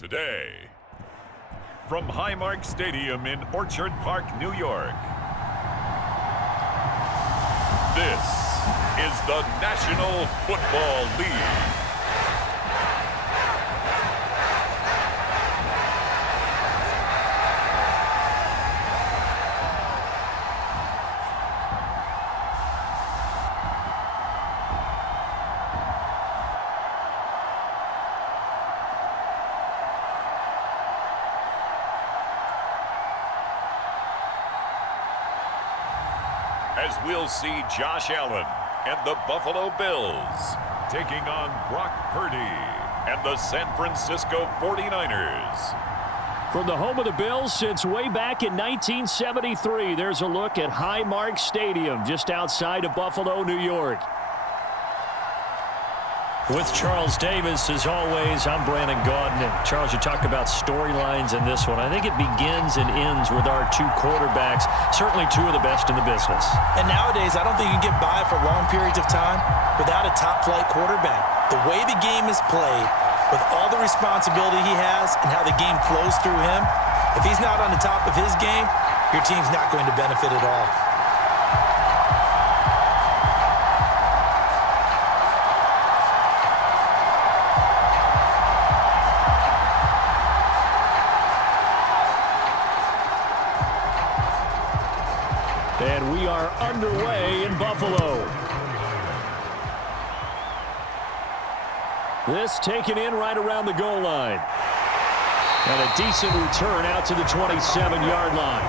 today. From Highmark Stadium in Orchard Park, New York, this is the National Football League. As we'll see Josh Allen and the Buffalo Bills taking on Brock Purdy and the San Francisco 49ers. From the home of the Bills since way back in 1973, there's a look at Highmark Stadium just outside of Buffalo, New York. With Charles Davis, as always, I'm Brandon Gaudin. And Charles, you talked about storylines in this one. I think it begins and ends with our two quarterbacks, certainly two of the best in the business. And nowadays, I don't think you can get by for long periods of time without a top-flight quarterback. The way the game is played, with all the responsibility he has and how the game flows through him, if he's not on the top of his game, your team's not going to benefit at all. And we are underway in Buffalo. This taken in right around the goal line. And a decent return out to the 27-yard line.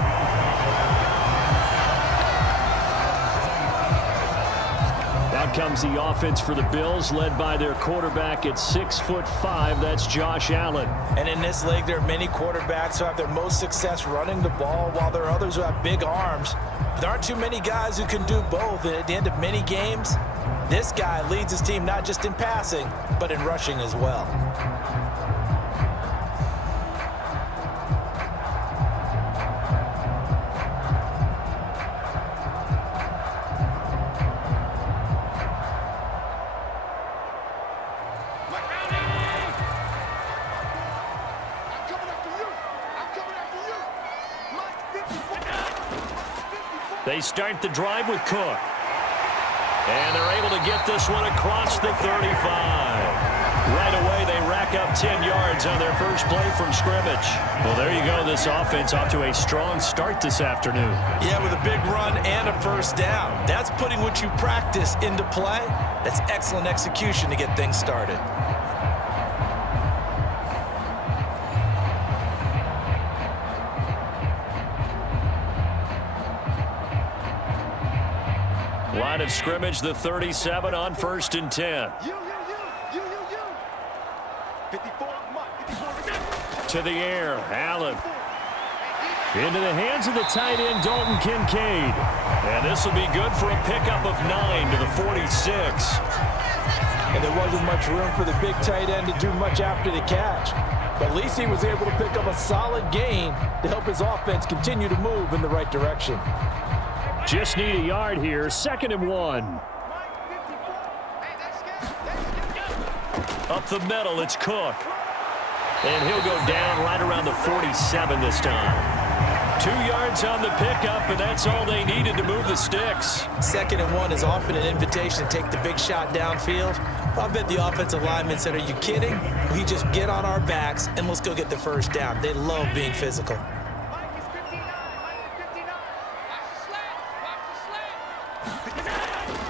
Out comes the offense for the Bills, led by their quarterback at 6'5". That's Josh Allen. And in this league, there are many quarterbacks who have their most success running the ball, while there are others who have big arms. There aren't too many guys who can do both, and at the end of many games, this guy leads his team not just in passing, but in rushing as well. They start the drive with Cook. And they're able to get this one across the 35. Right away, they rack up 10 yards on their first play from scrimmage. Well, there you go. This offense off to a strong start this afternoon. Yeah, with a big run and a first down. That's putting what you practice into play. That's excellent execution to get things started. Line of scrimmage, the 37 on 1st and 10. To the air, Allen. Into the hands of the tight end, Dalton Kincaid. And this will be good for a pickup of 9 to the 46. And there wasn't much room for the big tight end to do much after the catch. But at least he was able to pick up a solid gain to help his offense continue to move in the right direction. Just need a yard here. 2nd and 1. Up the middle, it's Cook. And he'll go down right around the 47 this time. 2 yards on the pickup, and that's all they needed to move the sticks. 2nd and 1 is often an invitation to take the big shot downfield. I bet the offensive linemen said, are you kidding? We just get on our backs, and let's go get the first down. They love being physical.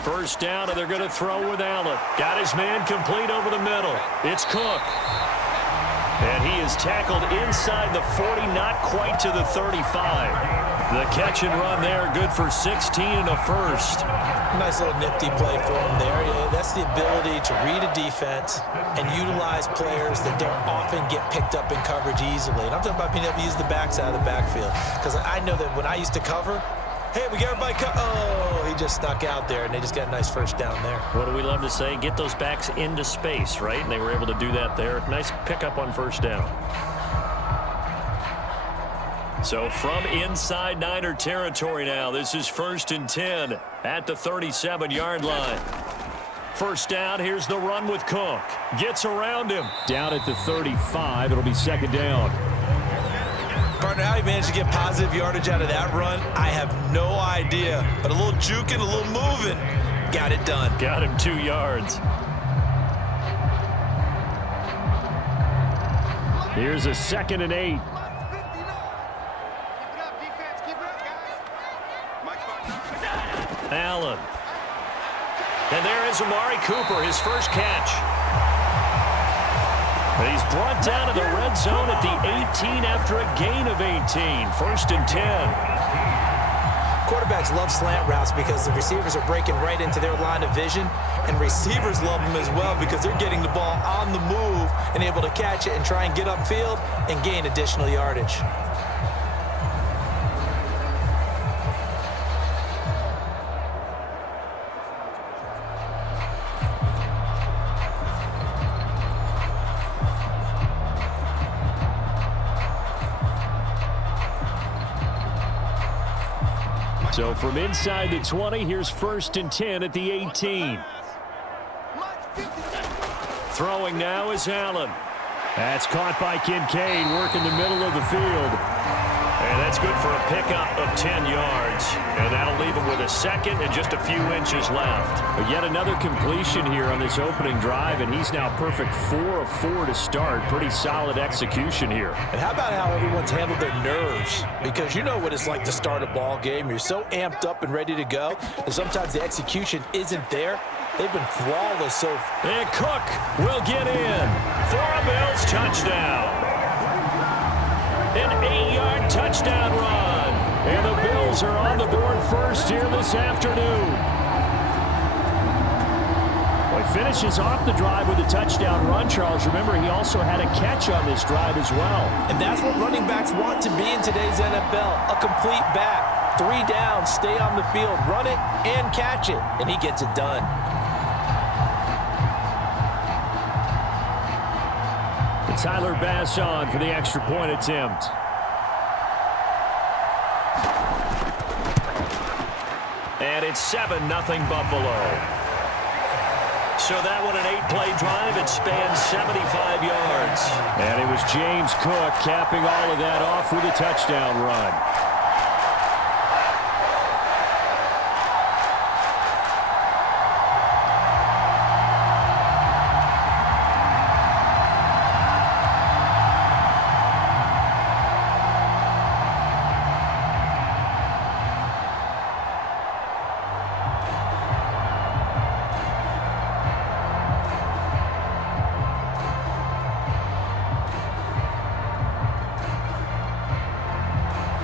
First down, and they're going to throw with Allen. Got his man complete over the middle. It's Cook. And he is tackled inside the 40, not quite to the 35. The catch and run there, good for 16 and a first. Nice little nifty play for him there. Yeah, that's the ability to read a defense and utilize players that don't often get picked up in coverage easily. And I'm talking about being able to use the backs out of the backfield. Because I know that when I used to cover, hey, we got everybody oh, he just snuck out there, and they just got a nice first down there. What do we love to say? Get those backs into space, right? And they were able to do that there. Nice pickup on first down. So from inside Niner territory now, this is 1st and 10 at the 37-yard line. First down, here's the run with Cook. Gets around him. Down at the 35, it'll be second down. Partner, how he managed to get positive yardage out of that run, I have no idea. But a little juking, a little moving, got it done. Got him 2 yards. Here's a 2nd and 8. Allen. And there is Amari Cooper, his first catch. And he's brought down to the red zone at the 18 after a gain of 18. 1st and 10. Quarterbacks love slant routes because the receivers are breaking right into their line of vision, and receivers love them as well because they're getting the ball on the move and able to catch it and try and get upfield and gain additional yardage. So from inside the 20, here's 1st and 10 at the 18. Throwing now is Allen. That's caught by Kincaid, working the middle of the field. And that's good for a pickup of 10 yards. And that'll leave him with a 2nd and just a few inches left. But yet another completion here on this opening drive, and he's now perfect 4 of 4 to start. Pretty solid execution here. And how about how everyone's handled their nerves? Because you know what it's like to start a ball game. You're so amped up and ready to go, and sometimes the execution isn't there. They've been flawless so far. And Cook will get in for a Bills touchdown. An 8-yard touchdown run. And the Bills are on the board first here this afternoon. Well, he finishes off the drive with a touchdown run, Charles. Remember, he also had a catch on this drive as well. And that's what running backs want to be in today's NFL. A complete back. 3 down, stay on the field, run it, and catch it. And he gets it done. Tyler Bass on for the extra point attempt. And it's 7-0 Buffalo. So that one an 8-play drive. It spans 75 yards. And it was James Cook capping all of that off with a touchdown run.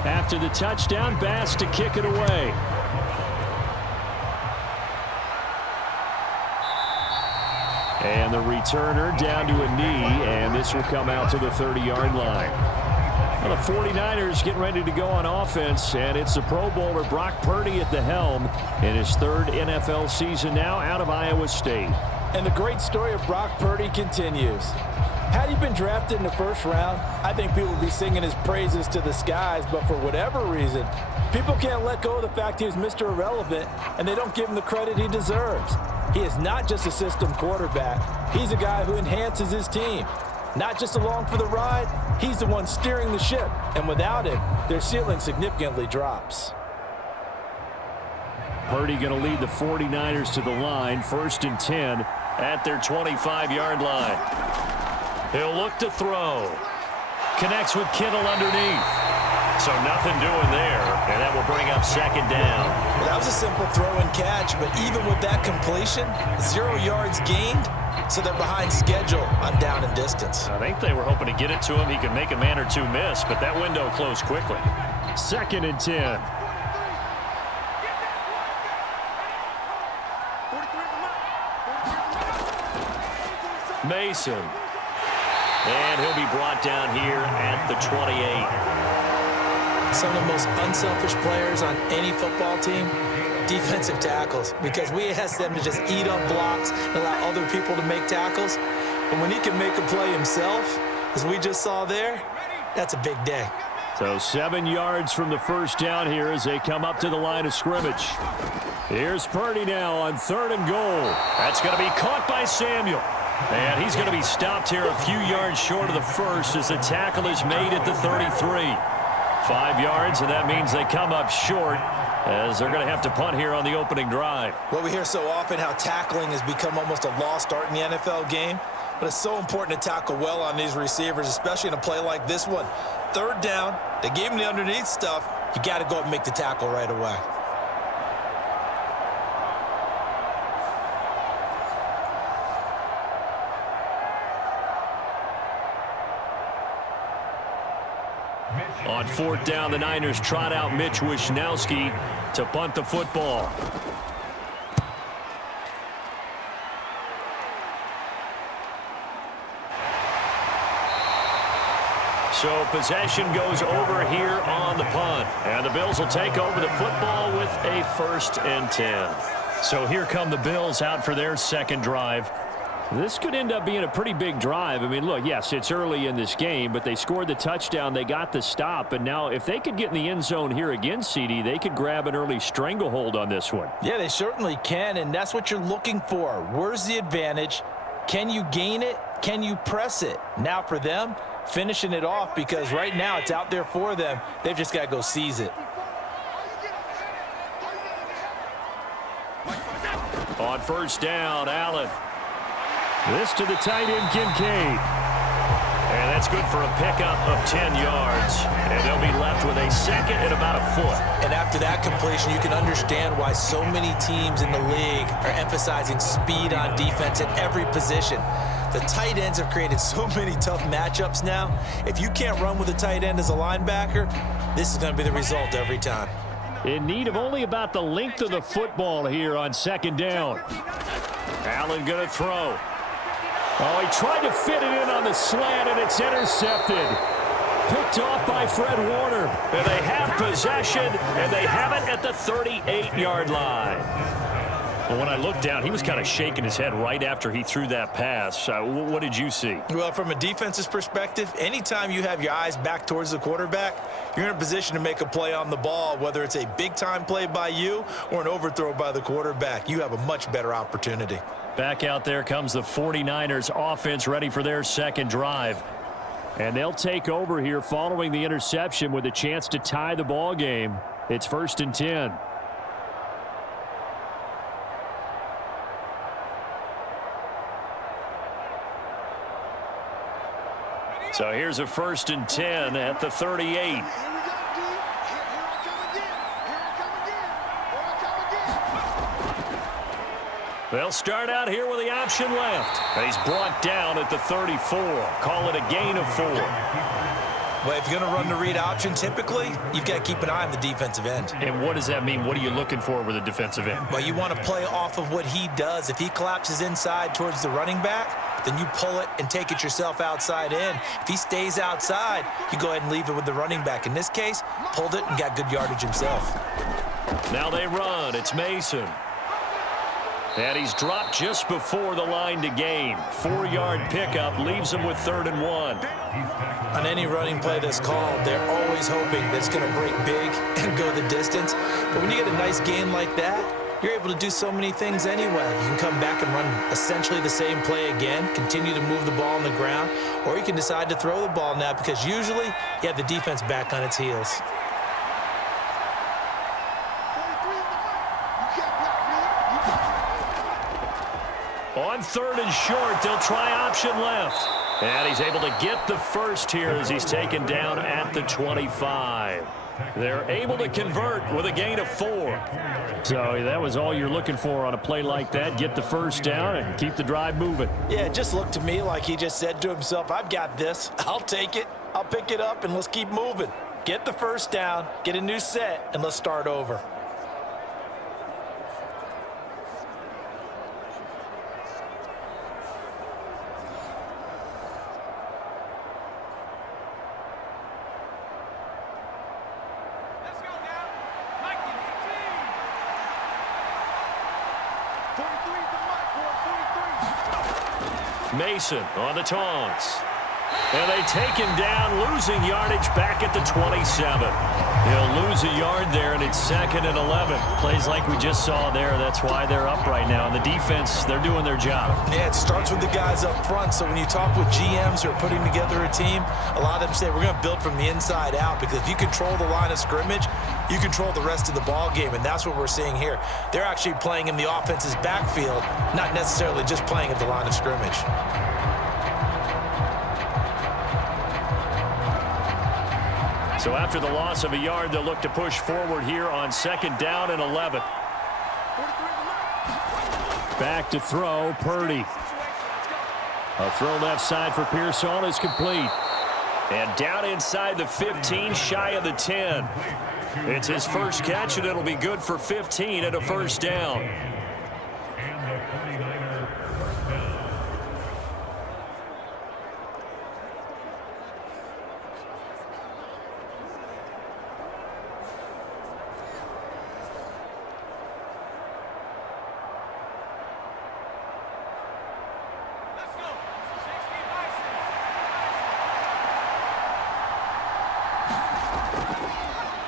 After the touchdown, Bass to kick it away. And the returner down to a knee, and this will come out to the 30-yard line. Well, the 49ers getting ready to go on offense, and it's the Pro Bowler Brock Purdy at the helm in his 3rd NFL season now out of Iowa State. And the great story of Brock Purdy continues. Had he been drafted in the 1st round, I think people would be singing his praises to the skies, but for whatever reason, people can't let go of the fact he was Mr. Irrelevant, and they don't give him the credit he deserves. He is not just a system quarterback. He's a guy who enhances his team. Not just along for the ride, he's the one steering the ship, and without him, their ceiling significantly drops. Purdy going to lead the 49ers to the line, 1st and 10 at their 25-yard line. He'll look to throw. Connects with Kittle underneath. So nothing doing there, and that will bring up 2nd down. Well, that was a simple throw and catch, but even with that completion, 0 yards gained, so they're behind schedule on down and distance. I think they were hoping to get it to him. He could make a man or two miss, but that window closed quickly. 2nd and 10. Mason. And he'll be brought down here at the 28. Some of the most unselfish players on any football team, defensive tackles, because we ask them to just eat up blocks and allow other people to make tackles. But when he can make a play himself, as we just saw there, that's a big day. So 7 yards from the first down here as they come up to the line of scrimmage. Here's Purdy now on 3rd and goal. That's going to be caught by Samuel. And he's going to be stopped here a few yards short of the first as the tackle is made at the 33. 5 yards, and that means they come up short as they're going to have to punt here on the opening drive. Well, we hear so often how tackling has become almost a lost art in the NFL game, but it's so important to tackle well on these receivers, especially in a play like this one. 3rd down, they gave him the underneath stuff. You got to go and make the tackle right away. On 4th down, the Niners trot out Mitch Wishnowski to punt the football. So possession goes over here on the punt. And the Bills will take over the football with a 1st and 10. So here come the Bills out for their second drive. This could end up being a pretty big drive. I mean, look, yes, it's early in this game, but they scored the touchdown. They got the stop. And now if they could get in the end zone here again, CD, they could grab an early stranglehold on this one. Yeah, they certainly can, and that's what you're looking for. Where's the advantage? Can you gain it? Can you press it? Now for them, finishing it off, because right now it's out there for them. They've just got to go seize it. On 1st down, Allen. This to the tight end, Kincaid. And that's good for a pickup of 10 yards. And they'll be left with a 2nd and about a foot. And after that completion, you can understand why so many teams in the league are emphasizing speed on defense at every position. The tight ends have created so many tough matchups now. If you can't run with a tight end as a linebacker, this is going to be the result every time. In need of only about the length of the football here on 2nd down. Allen going to throw. Oh, he tried to fit it in on the slant, and it's intercepted. Picked off by Fred Warner. And they have possession, and they have it at the 38-yard line. Well, when I looked down, he was kind of shaking his head right after he threw that pass. What did you see? Well, from a defense's perspective, anytime you have your eyes back towards the quarterback, you're in a position to make a play on the ball, whether it's a big-time play by you or an overthrow by the quarterback. You have a much better opportunity. Back out there comes the 49ers offense ready for their second drive. And they'll take over here following the interception with a chance to tie the ball game. It's 1st and 10. So here's a 1st and 10 at the 38. They'll start out here with the option left. And he's brought down at the 34. Call it a gain of 4. Well, if you're going to run the read option, typically, you've got to keep an eye on the defensive end. And what does that mean? What are you looking for with a defensive end? Well, you want to play off of what he does. If he collapses inside towards the running back, then you pull it and take it yourself outside in. If he stays outside, you go ahead and leave it with the running back. In this case, pulled it and got good yardage himself. Now they run. It's Mason. And he's dropped just before the line to gain. 4-yard pickup leaves him with 3rd and 1. On any running play that's called, they're always hoping that it's going to break big and go the distance. But when you get a nice gain like that, you're able to do so many things anyway. You can come back and run essentially the same play again, continue to move the ball on the ground, or you can decide to throw the ball now because usually you have the defense back on its heels. On 3rd and short, they'll try option left. And he's able to get the first here as he's taken down at the 25. They're able to convert with a gain of 4. So that was all you're looking for on a play like that. Get the first down and keep the drive moving. Yeah, it just looked to me like he just said to himself, I've got this. I'll take it. I'll pick it up, and let's keep moving. Get the first down, get a new set, and let's start over. Mason on the taunts. And they take him down, losing yardage back at the 27. He'll lose a yard there, and it's 2nd and 11. Plays like we just saw there. That's why they're up right now. And the defense, they're doing their job. Yeah, it starts with the guys up front. So when you talk with GMs who are putting together a team, a lot of them say we're going to build from the inside out, because if you control the line of scrimmage, you control the rest of the ball game, and that's what we're seeing here. They're actually playing in the offense's backfield, not necessarily just playing at the line of scrimmage. So after the loss of a yard, they'll look to push forward here on 2nd down and 11. Back to throw, Purdy. A throw left side for Pearsall is complete. And down inside the 15, shy of the 10. It's his first catch, and it'll be good for 15 and a first down.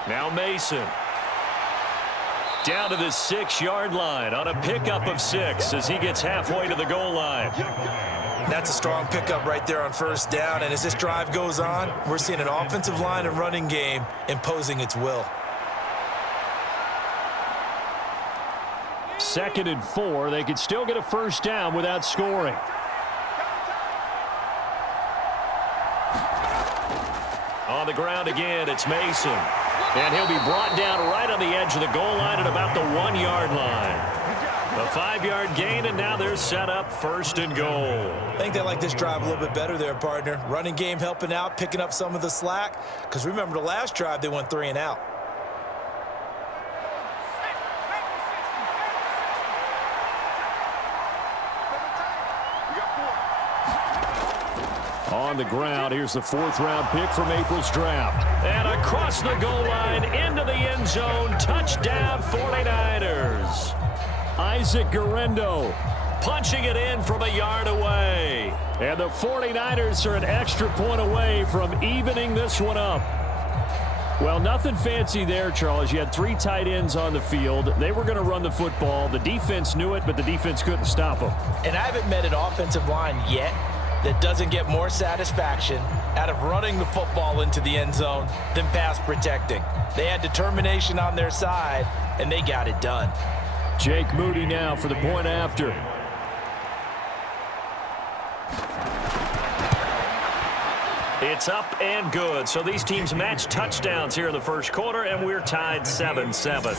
Now Mason. Down to the 6-yard line on a pickup of 6 as he gets halfway to the goal line. That's a strong pickup right there on first down, and as this drive goes on, we're seeing an offensive line and running game imposing its will. 2nd and 4. They could still get a first down without scoring. On the ground again, it's Mason. And he'll be brought down right on the edge of the goal line at about the 1-yard line. A 5-yard gain, and now they're set up 1st and goal. I think they like this drive a little bit better there, partner. Running game helping out, picking up some of the slack. Because remember, the last drive, they went 3 and out. On the ground, here's the 4th-round pick from April's draft. And across the goal line, into the end zone, touchdown 49ers. Isaac Guerrero punching it in from a yard away. And the 49ers are an extra point away from evening this one up. Well, nothing fancy there, Charles. You had 3 tight ends on the field. They were going to run the football. The defense knew it, but the defense couldn't stop them. And I haven't met an offensive line yet that doesn't get more satisfaction out of running the football into the end zone than pass protecting. They had determination on their side, and they got it done. Jake Moody now for the point after. It's up and good. So these teams match touchdowns here in the first quarter, and we're tied 7-7.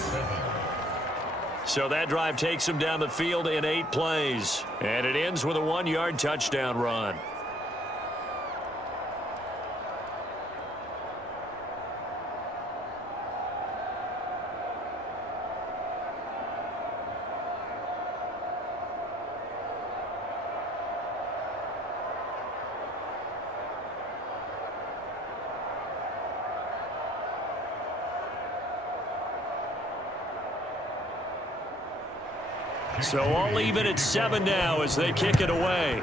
So that drive takes them down the field in 8 plays. And it ends with a 1-yard touchdown run. So all even at 7 now as they kick it away.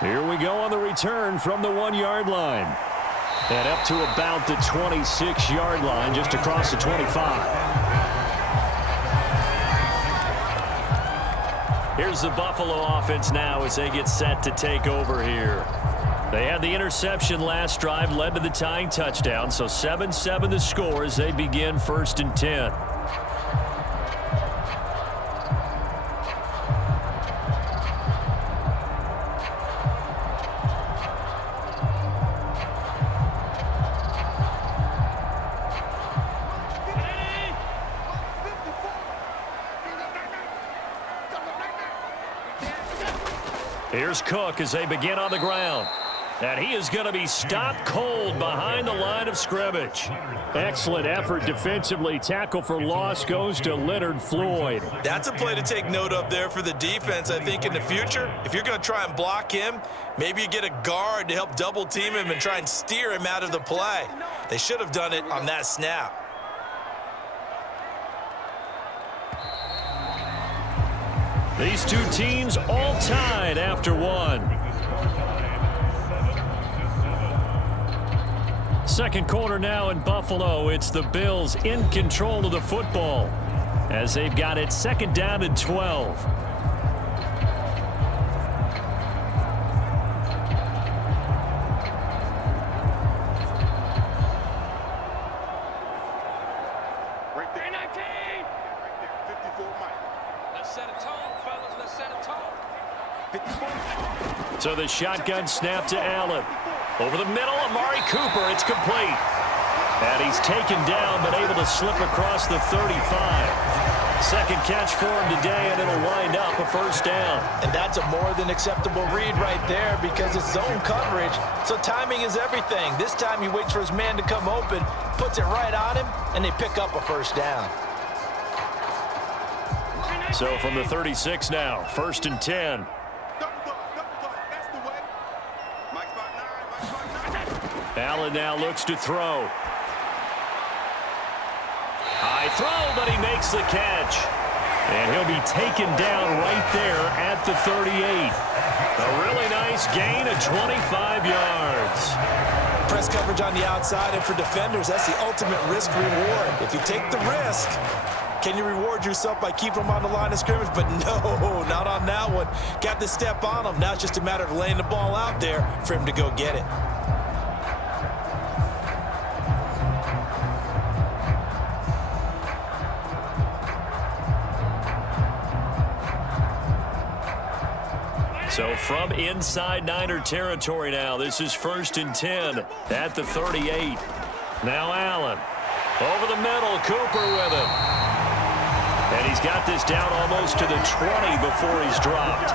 Here we go on the return from the 1-yard line. And up to about the 26-yard line, just across the 25. Here's the Buffalo offense now as they get set to take over here. They had the interception last drive, led to the tying touchdown. So 7-7 the score as they begin 1st and 10. Here's Cook as they begin on the ground. And he is going to be stopped cold behind the line of scrimmage. Excellent effort defensively. Tackle for loss goes to Leonard Floyd. That's a play to take note of there for the defense, I think, in the future. If you're going to try and block him, maybe you get a guard to help double team him and try and steer him out of the play. They should have done it on that snap. These two teams all tied after one. Second quarter now in Buffalo. It's the Bills in control of the football as they've got it second down and 12. So the shotgun snap to Allen. Over the middle, Amari Cooper. It's complete. And he's taken down, but able to slip across the 35. Second catch for him today, and it'll wind up a first down. And that's a more than acceptable read right there because it's zone coverage, so timing is everything. This time he waits for his man to come open, puts it right on him, and they pick up a first down. So from the 36 now, first and 10. Allen now looks to throw. High throw, but he makes the catch. And he'll be taken down right there at the 38. A really nice gain of 25 yards. Press coverage on the outside, and for defenders, that's the ultimate risk reward. If you take the risk, can you reward yourself by keeping them on the line of scrimmage? But no, not on that one. Got to step on him. Now it's just a matter of laying the ball out there for him to go get it. So from inside Niner territory now, this is first and 10 at the 38. Now Allen. Over the middle, Cooper with him. And he's got this down almost to the 20 before he's dropped.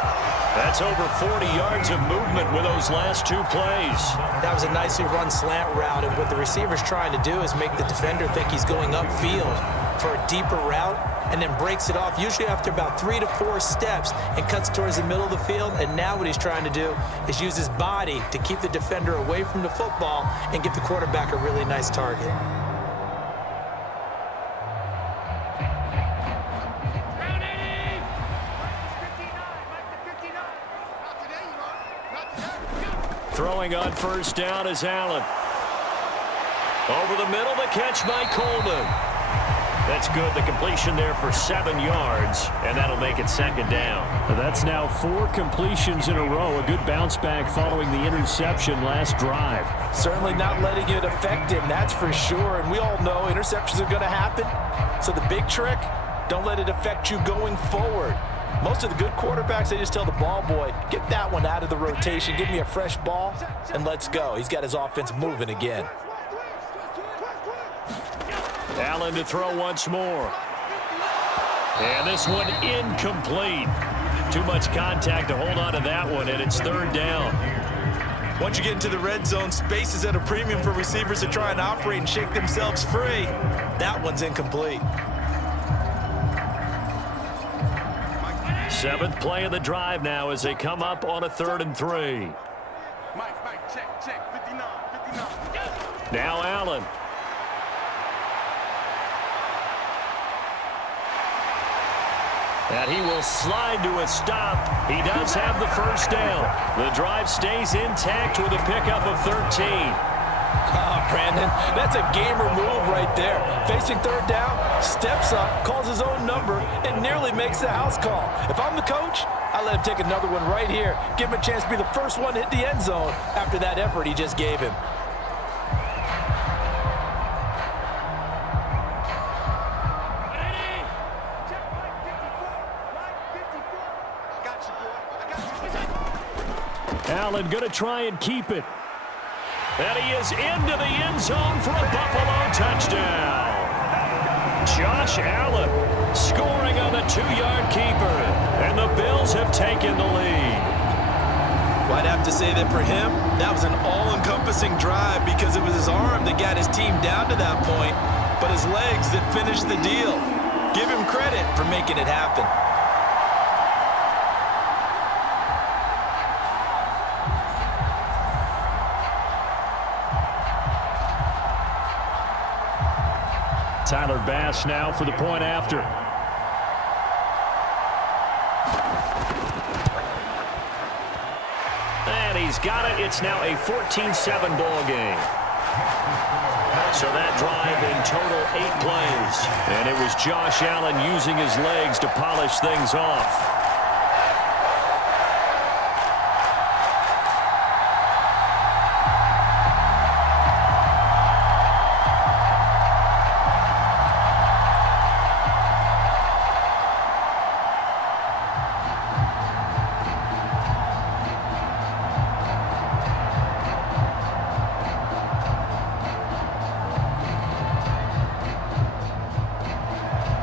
That's over 40 yards of movement with those last two plays. That was a nicely run slant route, and what the receiver's trying to do is make the defender think he's going upfield for a deeper route, and then breaks it off, usually after about 3 to 4 steps, and cuts towards the middle of the field. And now what he's trying to do is use his body to keep the defender away from the football and give the quarterback a really nice target. Throwing on first down is Allen. Over the middle, the catch by Coleman. That's good. The completion there for 7 yards, and that'll make it second down. That's now 4 completions in a row. A good bounce back following the interception last drive. Certainly not letting it affect him, that's for sure. And we all know interceptions are going to happen. So the big trick, don't let it affect you going forward. Most of the good quarterbacks, they just tell the ball boy, get that one out of the rotation, give me a fresh ball, and let's go. He's got his offense moving again. Allen to throw once more. And this one incomplete. Too much contact to hold on to that one, and it's third down. Once you get into the red zone, space is at a premium for receivers to try and operate and shake themselves free. That one's incomplete. 7th play of the drive now as they come up on a 3rd and 3. Check, 59. Now Allen. And he will slide to a stop. He does have the first down. The drive stays intact with a pickup of 13. Brandon, that's a gamer move right there. Facing third down, steps up, calls his own number, and nearly makes the house call. If I'm the coach, I let him take another one right here. Give him a chance to be the first one to hit the end zone after that effort he just gave him. Allen going to try and keep it. And he is into the end zone for a Buffalo touchdown. Josh Allen scoring on the 2-yard keeper. And the Bills have taken the lead. Well, I'd have to say that for him, that was an all-encompassing drive because it was his arm that got his team down to that point, but his legs that finished the deal. Give him credit for making it happen. Tyler Bass now for the point after. And he's got it. It's now a 14-7 ball game. So that drive in total 8 plays. And it was Josh Allen using his legs to polish things off.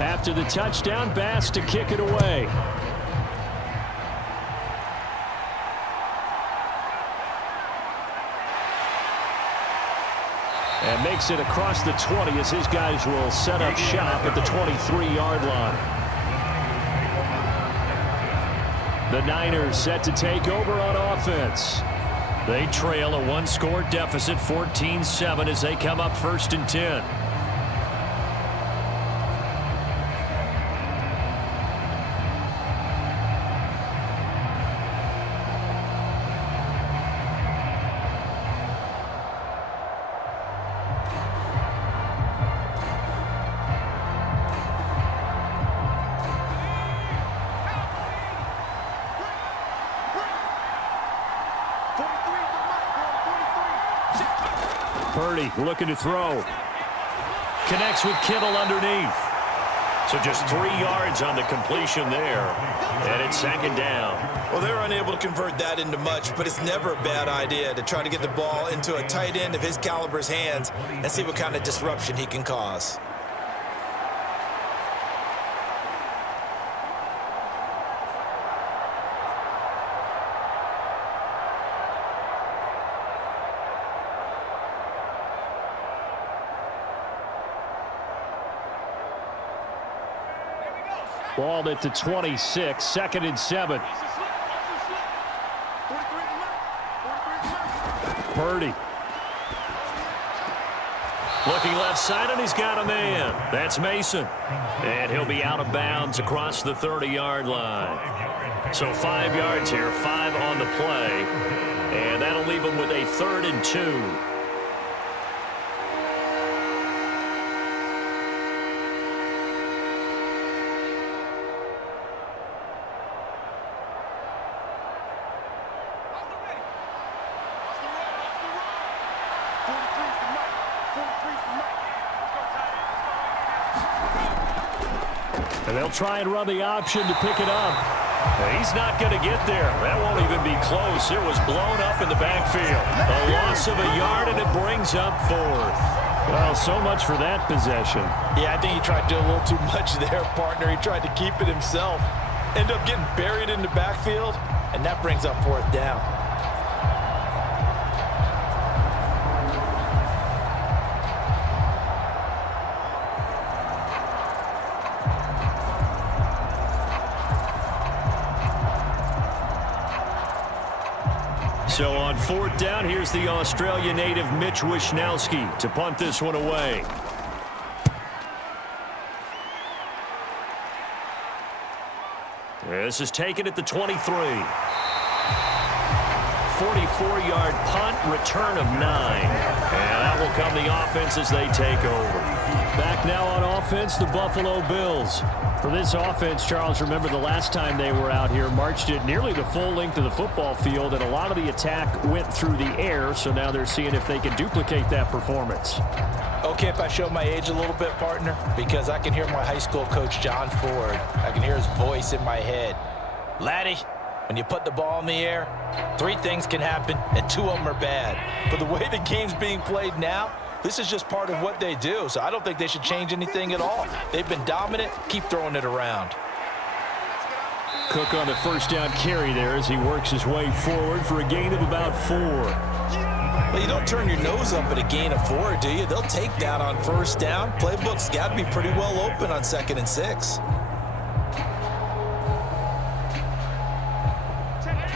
After the touchdown, Bass to kick it away. And makes it across the 20 as his guys will set up shop at the 23-yard line. The Niners set to take over on offense. They trail a 1-score deficit, 14-7, as they come up 1st and 10. Purdy looking to throw. Connects with Kittle underneath. So just 3 yards on the completion there. And it's 2nd down. Well, they were unable to convert that into much, but it's never a bad idea to try to get the ball into a tight end of his caliber's hands and see what kind of disruption he can cause. Ball at the 26, 2nd and 7. Purdy. Looking left side, and he's got a man. That's Mason. And he'll be out of bounds across the 30-yard line. So 5 yards here, 5 on the play. And that'll leave him with a 3rd and 2. And they'll try and run the option to pick it up. He's not going to get there. That won't even be close. It was blown up in the backfield. A loss of a yard, and it brings up 4th. Well, so much for that possession. Yeah, I think he tried to do a little too much there, partner. He tried to keep it himself. Ended up getting buried in the backfield, and that brings up 4th down. So on 4th down, here's the Australia native Mitch Wishnowsky to punt this one away. This is taken at the 23. 44-yard punt, return of 9. And that will come the offense as they take over. Back now on offense, the Buffalo Bills. For this offense, Charles, remember the last time they were out here, marched it nearly the full length of the football field, and a lot of the attack went through the air, so now they're seeing if they can duplicate that performance. Okay, if I show my age a little bit, partner, because I can hear my high school coach, John Ford. I can hear his voice in my head. Laddie, when you put the ball in the air, 3 things can happen, and 2 of them are bad. But the way the game's being played now, this is just part of what they do, so I don't think they should change anything at all. They've been dominant. Keep throwing it around. Cook on the 1st down carry there as he works his way forward for a gain of about 4. Well, you don't turn your nose up at a gain of 4, do you? They'll take that on 1st down. Playbook's got to be pretty well open on 2nd and 6.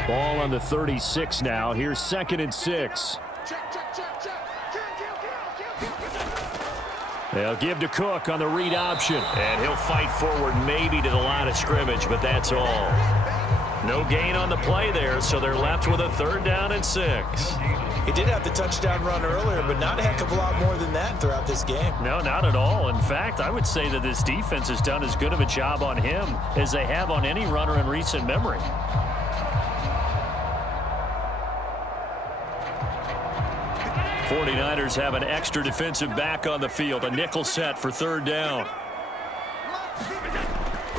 Ball on the 36 now. Here's 2nd and 6. They'll give to Cook on the read option. And he'll fight forward maybe to the line of scrimmage, but that's all. No gain on the play there, so they're left with a 3rd down and 6. He did have the touchdown run earlier, but not a heck of a lot more than that throughout this game. No, not at all. In fact, I would say that this defense has done as good of a job on him as they have on any runner in recent memory. '49ers have an extra defensive back on the field, a nickel set for 3rd down.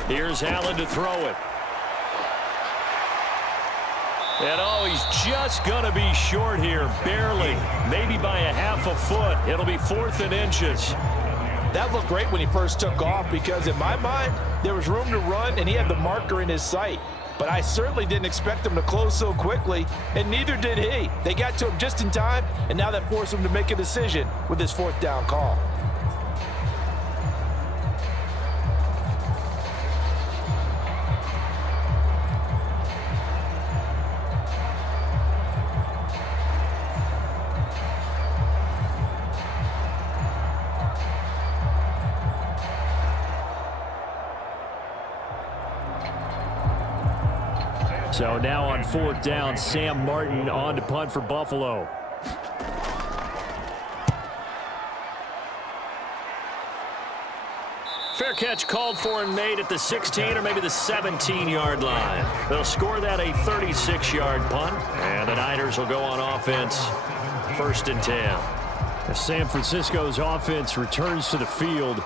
Here's Allen to throw it. And oh, he's just going to be short here, barely, maybe by a half a foot. It'll be 4th and inches. That looked great when he first took off because in my mind, there was room to run and he had the marker in his sight. But I certainly didn't expect him to close so quickly, and neither did he. They got to him just in time, and now that forced him to make a decision with his 4th down call. So now on 4th down, Sam Martin on to punt for Buffalo. Fair catch called for and made at the 16 or maybe the 17-yard line. They'll score that a 36-yard punt, and the Niners will go on offense 1st and 10. As San Francisco's offense returns to the field.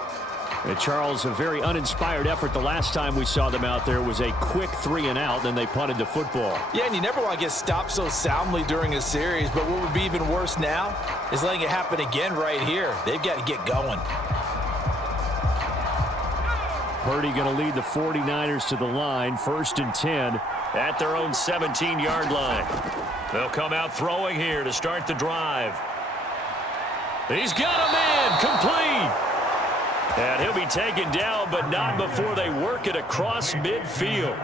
And Charles, a very uninspired effort the last time we saw them out there was a quick 3-and-out, then they punted the football. Yeah, and you never want to get stopped so soundly during a series, but what would be even worse now is letting it happen again right here. They've got to get going. Purdy going to lead the 49ers to the line, 1st and 10 at their own 17-yard line. They'll come out throwing here to start the drive. He's got a man, complete. And he'll be taken down, but not before they work it across midfield.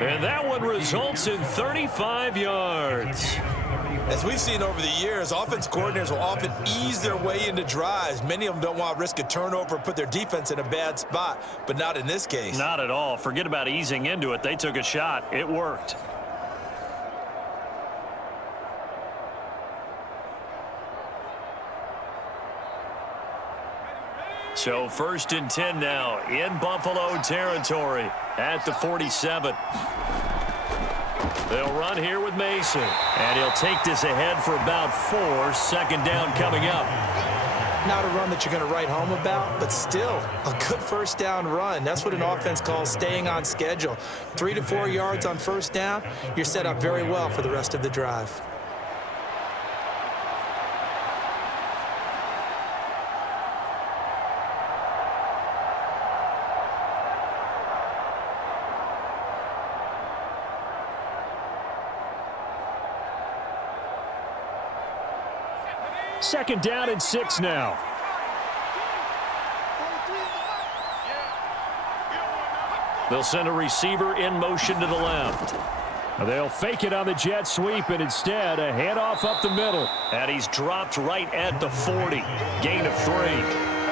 And that one results in 35 yards. As we've seen over the years, offense coordinators will often ease their way into drives. Many of them don't want to risk a turnover and put their defense in a bad spot, but not in this case. Not at all. Forget about easing into it. They took a shot. It worked. So 1st and 10 now in Buffalo territory at the 47. They'll run here with Mason. And he'll take this ahead for about 4. 2nd down coming up. Not a run that you're going to write home about, but still a good 1st down run. That's what an offense calls staying on schedule. 3 to 4 yards on 1st down, you're set up very well for the rest of the drive. Second down and 6 now. They'll send a receiver in motion to the left. They'll fake it on the jet sweep, and instead a handoff up the middle. And he's dropped right at the 40. Gain of 3.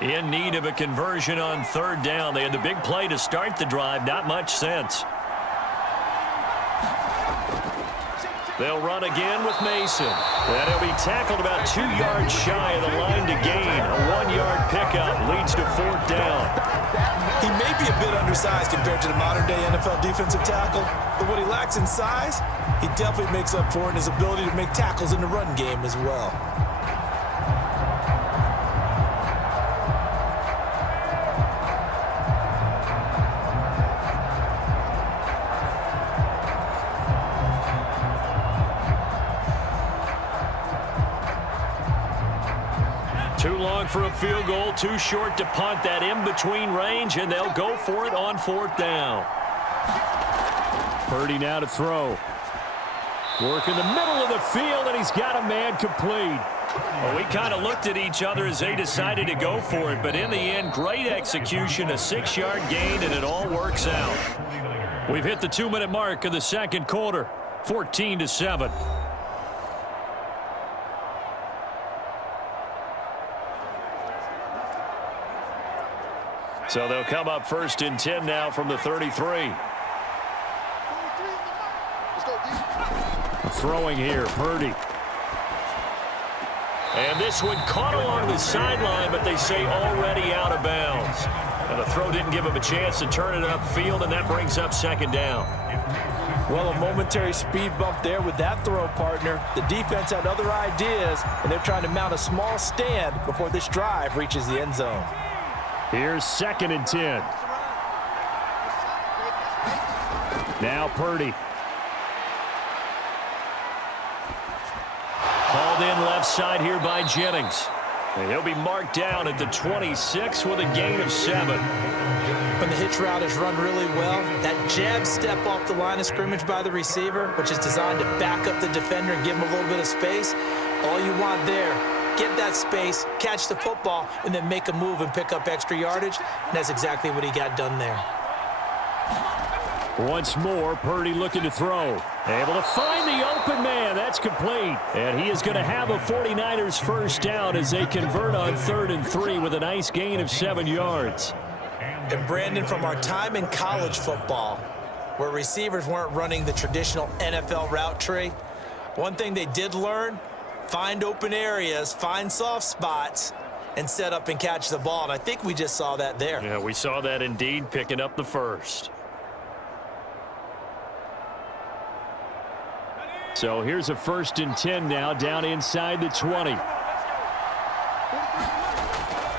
In need of a conversion on 3rd down. They had the big play to start the drive. Not much sense. They'll run again with Mason. And he'll be tackled about 2 yards shy of the line to gain. A 1-yard pickup leads to 4th down. He may be a bit undersized compared to the modern-day NFL defensive tackle, but what he lacks in size, he definitely makes up for in his ability to make tackles in the run game as well. Too long for a field goal, too short to punt. That in-between range, and they'll go for it on 4th down. Purdy now to throw. Work in the middle of the field, and he's got a man complete. Well, we kind of looked at each other as they decided to go for it, but in the end, great execution, a 6-yard gain, and it all works out. We've hit the 2-minute mark of the second quarter, 14-7. So they'll come up 1st and 10 now from the 33. Throwing here, Purdy. And this one caught along the sideline, but they say already out of bounds. And the throw didn't give him a chance to turn it upfield, and that brings up 2nd down. Well, a momentary speed bump there with that throw, partner. The defense had other ideas, and they're trying to mount a small stand before this drive reaches the end zone. Here's 2nd and 10. Now Purdy. Called in left side here by Jennings. And he'll be marked down at the 26 with a gain of 7. When the hitch route is run really well, that jab step off the line of scrimmage by the receiver, which is designed to back up the defender and give him a little bit of space, all you want there, get that space, catch the football, and then make a move and pick up extra yardage, and that's exactly what he got done there. Once more, Purdy looking to throw. Able to find the open man. That's complete. And he is going to have a 49ers first down as they convert on 3rd and 3 with a nice gain of 7 yards. And Brandon, from our time in college football, where receivers weren't running the traditional NFL route tree, one thing they did learn, find open areas, find soft spots, and set up and catch the ball. And I think we just saw that there. Yeah, we saw that indeed, picking up the first. So here's a 1st and 10 now, down inside the 20.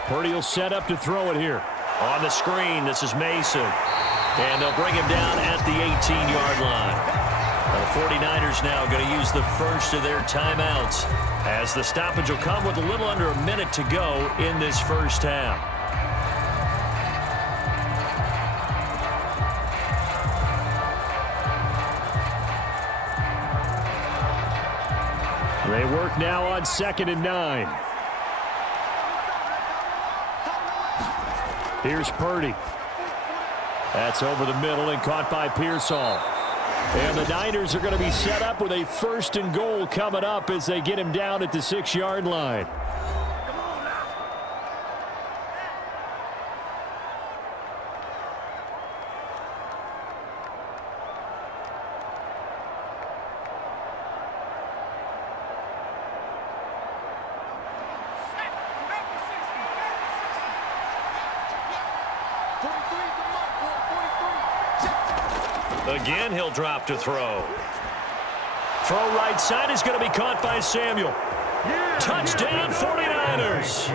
Purdy will set up to throw it here. On the screen, this is Mason. And they'll bring him down at the 18-yard line. The 49ers now going to use the first of their timeouts, as the stoppage will come with a little under a minute to go in this first half. They work now on 2nd and 9. Here's Purdy. That's over the middle and caught by Pearsall. And the Niners are going to be set up with a 1st and goal coming up as they get him down at the 6-yard line. Again, he'll drop to throw. Throw right side is going to be caught by Samuel. Touchdown, 49ers.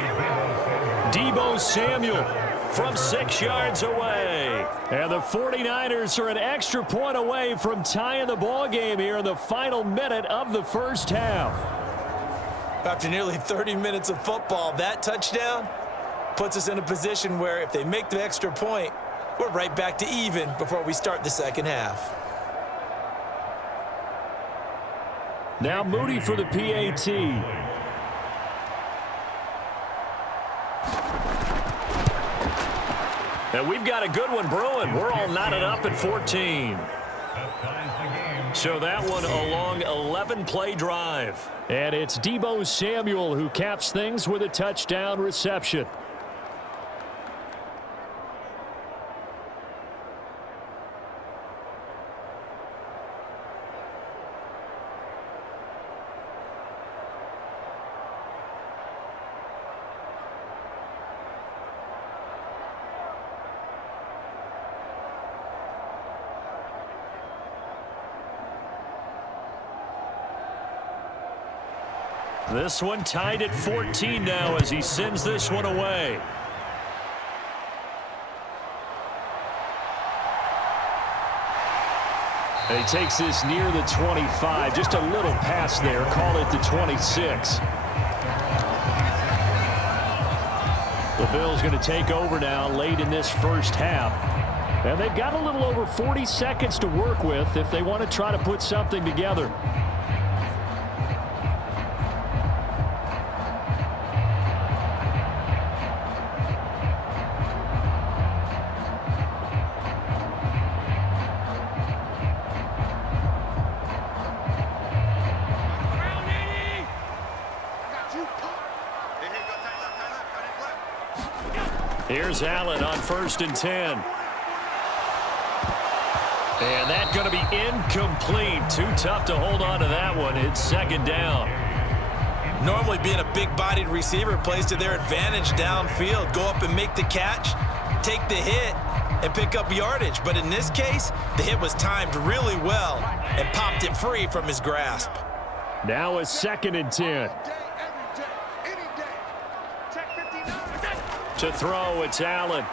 Deebo Samuel from 6 yards away. And the 49ers are an extra point away from tying the ball game here in the final minute of the first half. After nearly 30 minutes of football, that touchdown puts us in a position where if they make the extra point, we're right back to even before we start the second half. Now Moody for the PAT. And we've got a good one brewing. We're all knotted up at 14. So that one a long 11-play drive. And it's Deebo Samuel who caps things with a touchdown reception. This one tied at 14 now as he sends this one away. And he takes this near the 25. Just a little pass there. Call it the 26. The Bills going to take over now late in this first half. And they've got a little over 40 seconds to work with if they want to try to put something together. Here's Allen on 1st and 10. And that's going to be incomplete. Too tough to hold on to that one. It's 2nd down. Normally being a big-bodied receiver plays to their advantage downfield. Go up and make the catch, take the hit, and pick up yardage. But in this case, the hit was timed really well and popped it free from his grasp. Now a 2nd and 10. To throw, it's Allen.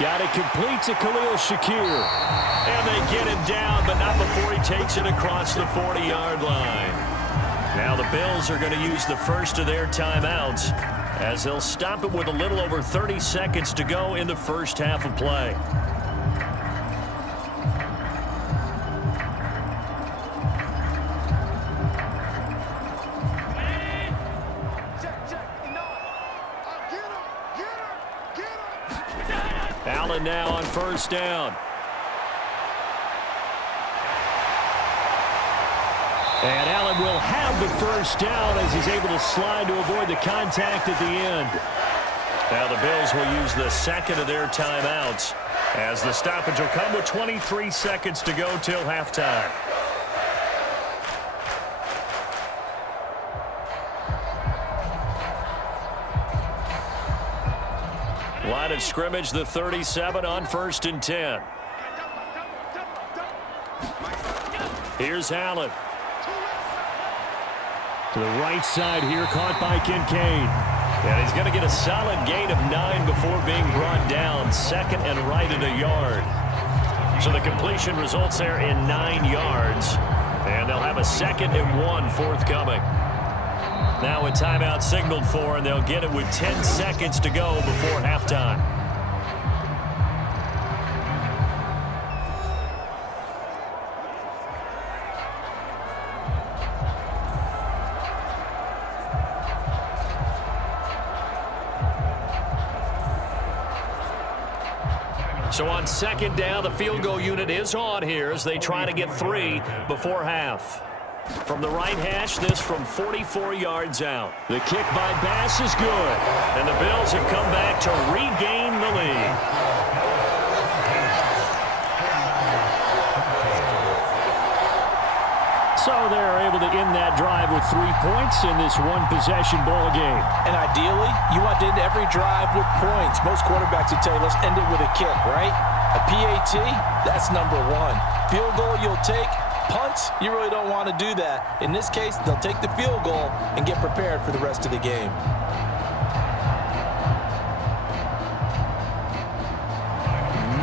Got it complete to Khalil Shakir. And they get him down, but not before he takes it across the 40-yard line. Now the Bills are going to use the first of their timeouts as they'll stop it with a little over 30 seconds to go in the first half of play. Allen now on 1st down. And Allen will have the 1st down as he's able to slide to avoid the contact at the end. Now the Bills will use the 2nd of their timeouts as the stoppage will come with 23 seconds to go till halftime. Line of scrimmage, the 37 on 1st and 10. Here's Allen. To the right side here, caught by Kincaid. And he's going to get a solid gain of 9 before being brought down. 2nd and right at a yard. So the completion results there in 9 yards. And they'll have a 2nd and 1 forthcoming. Now a timeout signaled for, and they'll get it with 10 seconds to go before halftime. So on 2nd down, the field goal unit is on here as they try to get 3 before half. From the right hash, this from 44 yards out. The kick by Bass is good. And the Bills have come back to regain the lead. So they're able to end that drive with 3 points in this one-possession ball game. And ideally, you want to end every drive with points. Most quarterbacks would tell you, let's end it with a kick, right? A PAT, that's number 1. Field goal you'll take. Punts, you really don't want to do that. In this case, they'll take the field goal and get prepared for the rest of the game.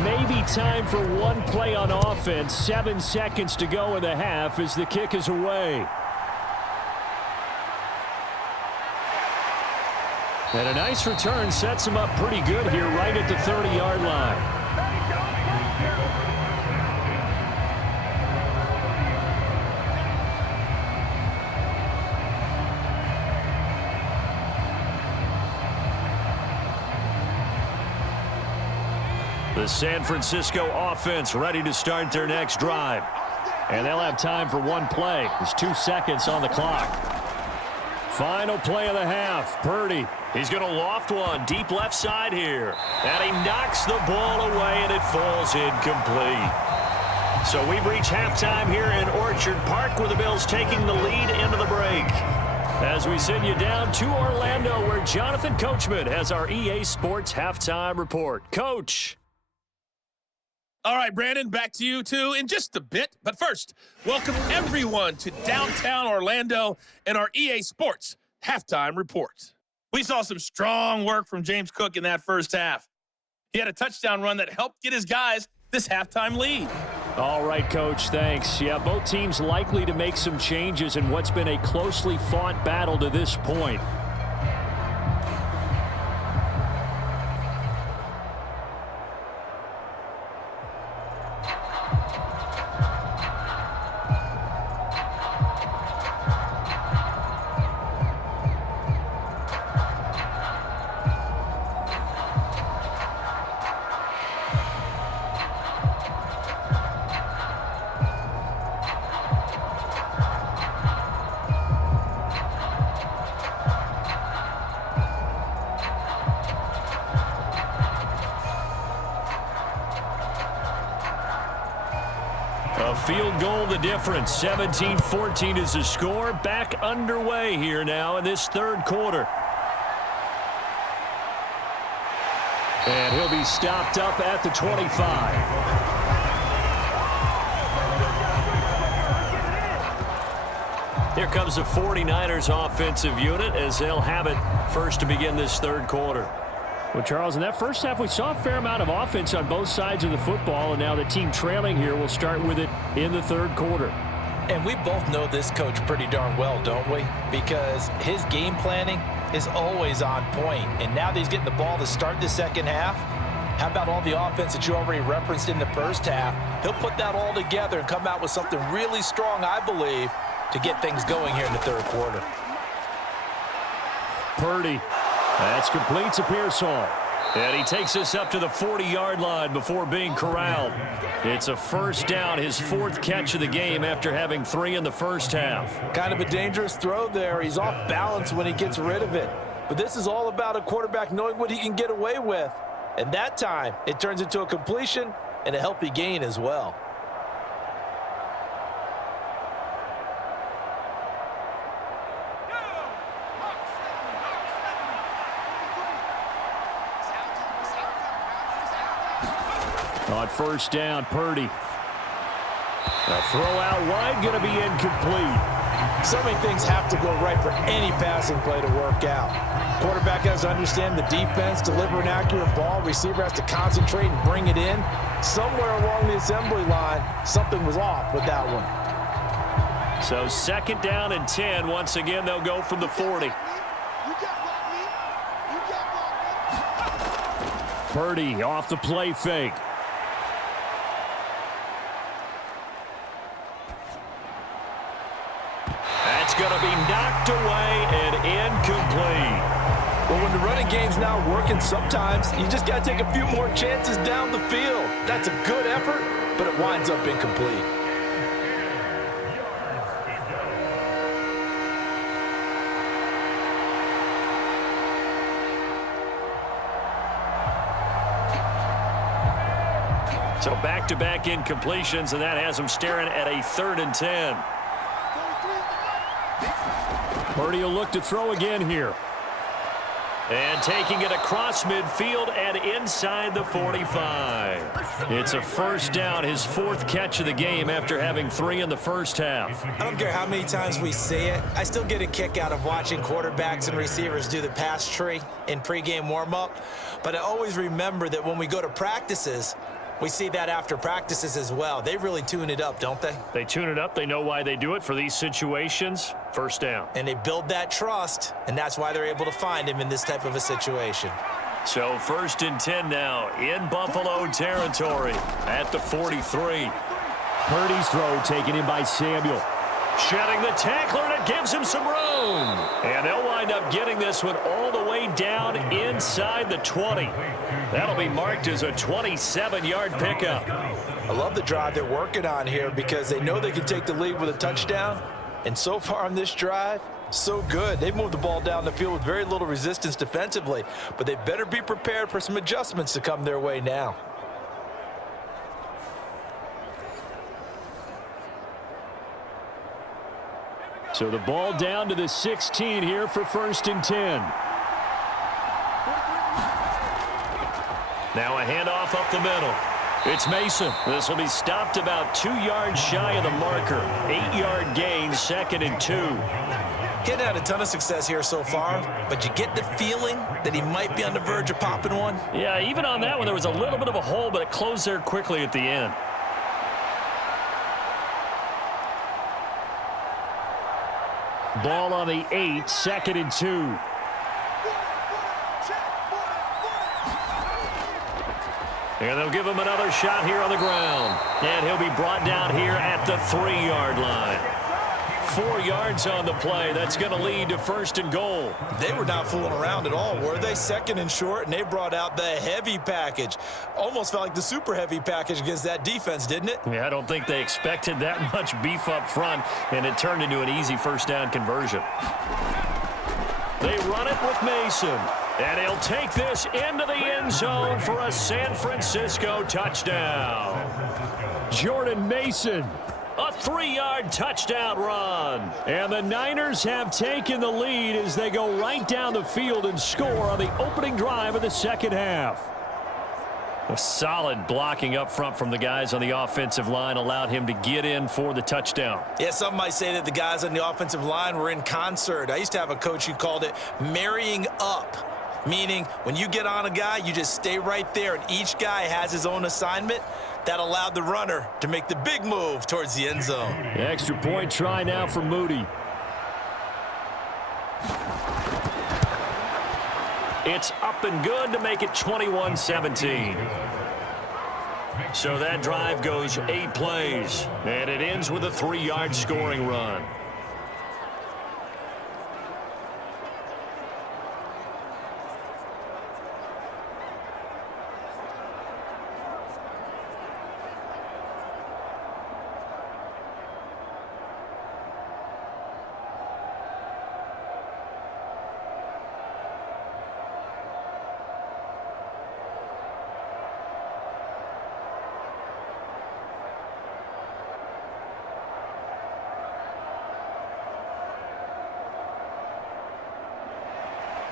Maybe time for one play on offense. 7 seconds to go in the half as the kick is away. And a nice return sets them up pretty good here right at the 30-yard line. The San Francisco offense ready to start their next drive. And they'll have time for one play. There's 2 seconds on the clock. Final play of the half. Purdy. He's going to loft one deep left side here. And he knocks the ball away, and it falls incomplete. So we've reached halftime here in Orchard Park with the Bills taking the lead into the break. As we send you down to Orlando where Jonathan Coachman has our EA Sports halftime report. Coach. All right, Brandon, back to you, too, in just a bit. But first, welcome everyone to downtown Orlando and our EA Sports halftime report. We saw some strong work from James Cook in that first half. He had a touchdown run that helped get his guys this halftime lead. All right, Coach, thanks. Yeah, both teams likely to make some changes in what's been a closely fought battle to this point. field goal the difference. 17-14 is the score. Back underway here now in this third quarter. And he'll be stopped up at the 25. Here comes the 49ers offensive unit as they'll have it first to begin this third quarter. Well, Charles, in that first half, we saw a fair amount of offense on both sides of the football, and now the team trailing here will start with it in the third quarter. And we both know this coach pretty darn well, don't we? Because his game planning is always on point. And now that he's getting the ball to start the second half, how about all the offense that you already referenced in the first half? He'll put that all together and come out with something really strong, I believe, to get things going here in the third quarter. Purdy. That's complete to Pearsall. And he takes us up to the 40-yard line before being corralled. It's a first down, his fourth catch of the game after having 3 in the first half. Kind of a dangerous throw there. He's off balance when he gets rid of it. But this is all about a quarterback knowing what he can get away with. And that time, it turns into a completion and a healthy gain as well. On first down, Purdy. A throw out wide, going to be incomplete. So many things have to go right for any passing play to work out. Quarterback has to understand the defense, deliver an accurate ball. Receiver has to concentrate and bring it in. Somewhere along the assembly line, something was off with that one. So second down and 10. Once again, they'll go from the 40. Purdy off the play fake. That's going to be knocked away and incomplete. Well, when the running game's now working, sometimes you just got to take a few more chances down the field. That's a good effort, but it winds up incomplete. So back-to-back incompletions, and that has them staring at a 3rd and 10. Purdy will look to throw again here. And taking it across midfield and inside the 45. It's a first down, his 4th catch of the game after having 3 in the first half. I don't care how many times we see it. I still get a kick out of watching quarterbacks and receivers do the pass tree in pregame warm-up. But I always remember that when we go to practices, we see that after practices as well. They really tune it up, don't they? They tune it up. They know why they do it for these situations. First down. And they build that trust, and that's why they're able to find him in this type of a situation. So 1st and 10 now in Buffalo territory at the 43. Purdy's throw taken in by Samuel. Shedding the tackler, and it gives him some room. And they'll wind up getting this one all the way down inside the 20. That'll be marked as a 27-yard pickup. I love the drive they're working on here because they know they can take the lead with a touchdown. And so far on this drive, so good. They've moved the ball down the field with very little resistance defensively, but they better be prepared for some adjustments to come their way now. So the ball down to the 16 here for 1st and 10. Now a handoff up the middle. It's Mason. This will be stopped about 2 yards shy of the marker. 8-yard gain, 2nd and 2. He hadn't had a ton of success here so far, but you get the feeling that he might be on the verge of popping one. Yeah, even on that one, there was a little bit of a hole, but it closed there quickly at the end. Ball on the 8, 2nd and 2. And they'll give him another shot here on the ground. And he'll be brought down here at the 3-yard line. 4 yards on the play. That's going to lead to 1st and goal. They were not fooling around at all, were they? 2nd and short, and they brought out the heavy package. Almost felt like the super heavy package against that defense, didn't it? Yeah, I don't think they expected that much beef up front, and it turned into an easy first down conversion. They run it with Mason. And he'll take this into the end zone for a San Francisco touchdown. Jordan Mason 3-yard touchdown run. And the Niners have taken the lead as they go right down the field and score on the opening drive of the second half. A solid blocking up front from the guys on the offensive line allowed him to get in for the touchdown. Yeah, some might say that the guys on the offensive line were in concert. I used to have a coach who called it marrying up, meaning when you get on a guy, you just stay right there, and each guy has his own assignment. That allowed the runner to make the big move towards the end zone. The extra point try now for Moody. It's up and good to make it 21-17. So that drive goes 8 plays, and it ends with a 3-yard scoring run.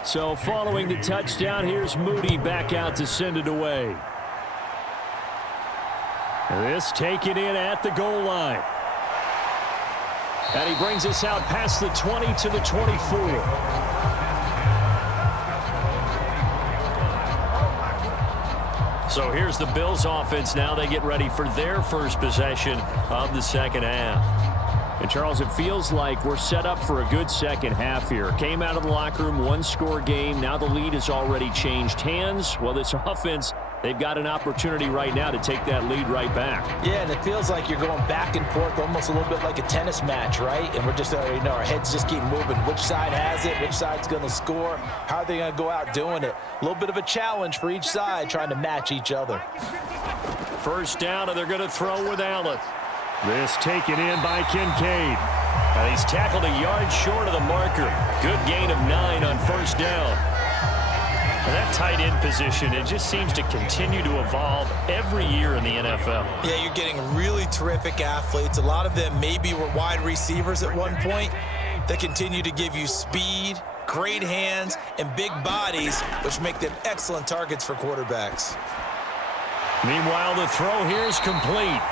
So following the touchdown, here's Moody back out to send it away. This taken in at the goal line. And he brings us out past the 20 to the 24. So here's the Bills offense now. They get ready for their first possession of the second half. And, Charles, it feels like we're set up for a good second half here. Came out of the locker room, one-score game. Now the lead has already changed hands. Well, this offense, they've got an opportunity right now to take that lead right back. Yeah, and it feels like you're going back and forth, almost a little bit like a tennis match, right? And we're just, our heads just keep moving. Which side has it? Which side's going to score? How are they going to go out doing it? A little bit of a challenge for each side, trying to match each other. First down, and they're going to throw with Allen. This taken in by Kincaid. And he's tackled a yard short of the marker. Good gain of 9 on first down. And that tight end position, it just seems to continue to evolve every year in the NFL. Yeah, you're getting really terrific athletes. A lot of them maybe were wide receivers at one point. They continue to give you speed, great hands, and big bodies, which make them excellent targets for quarterbacks. Meanwhile, the throw here is complete.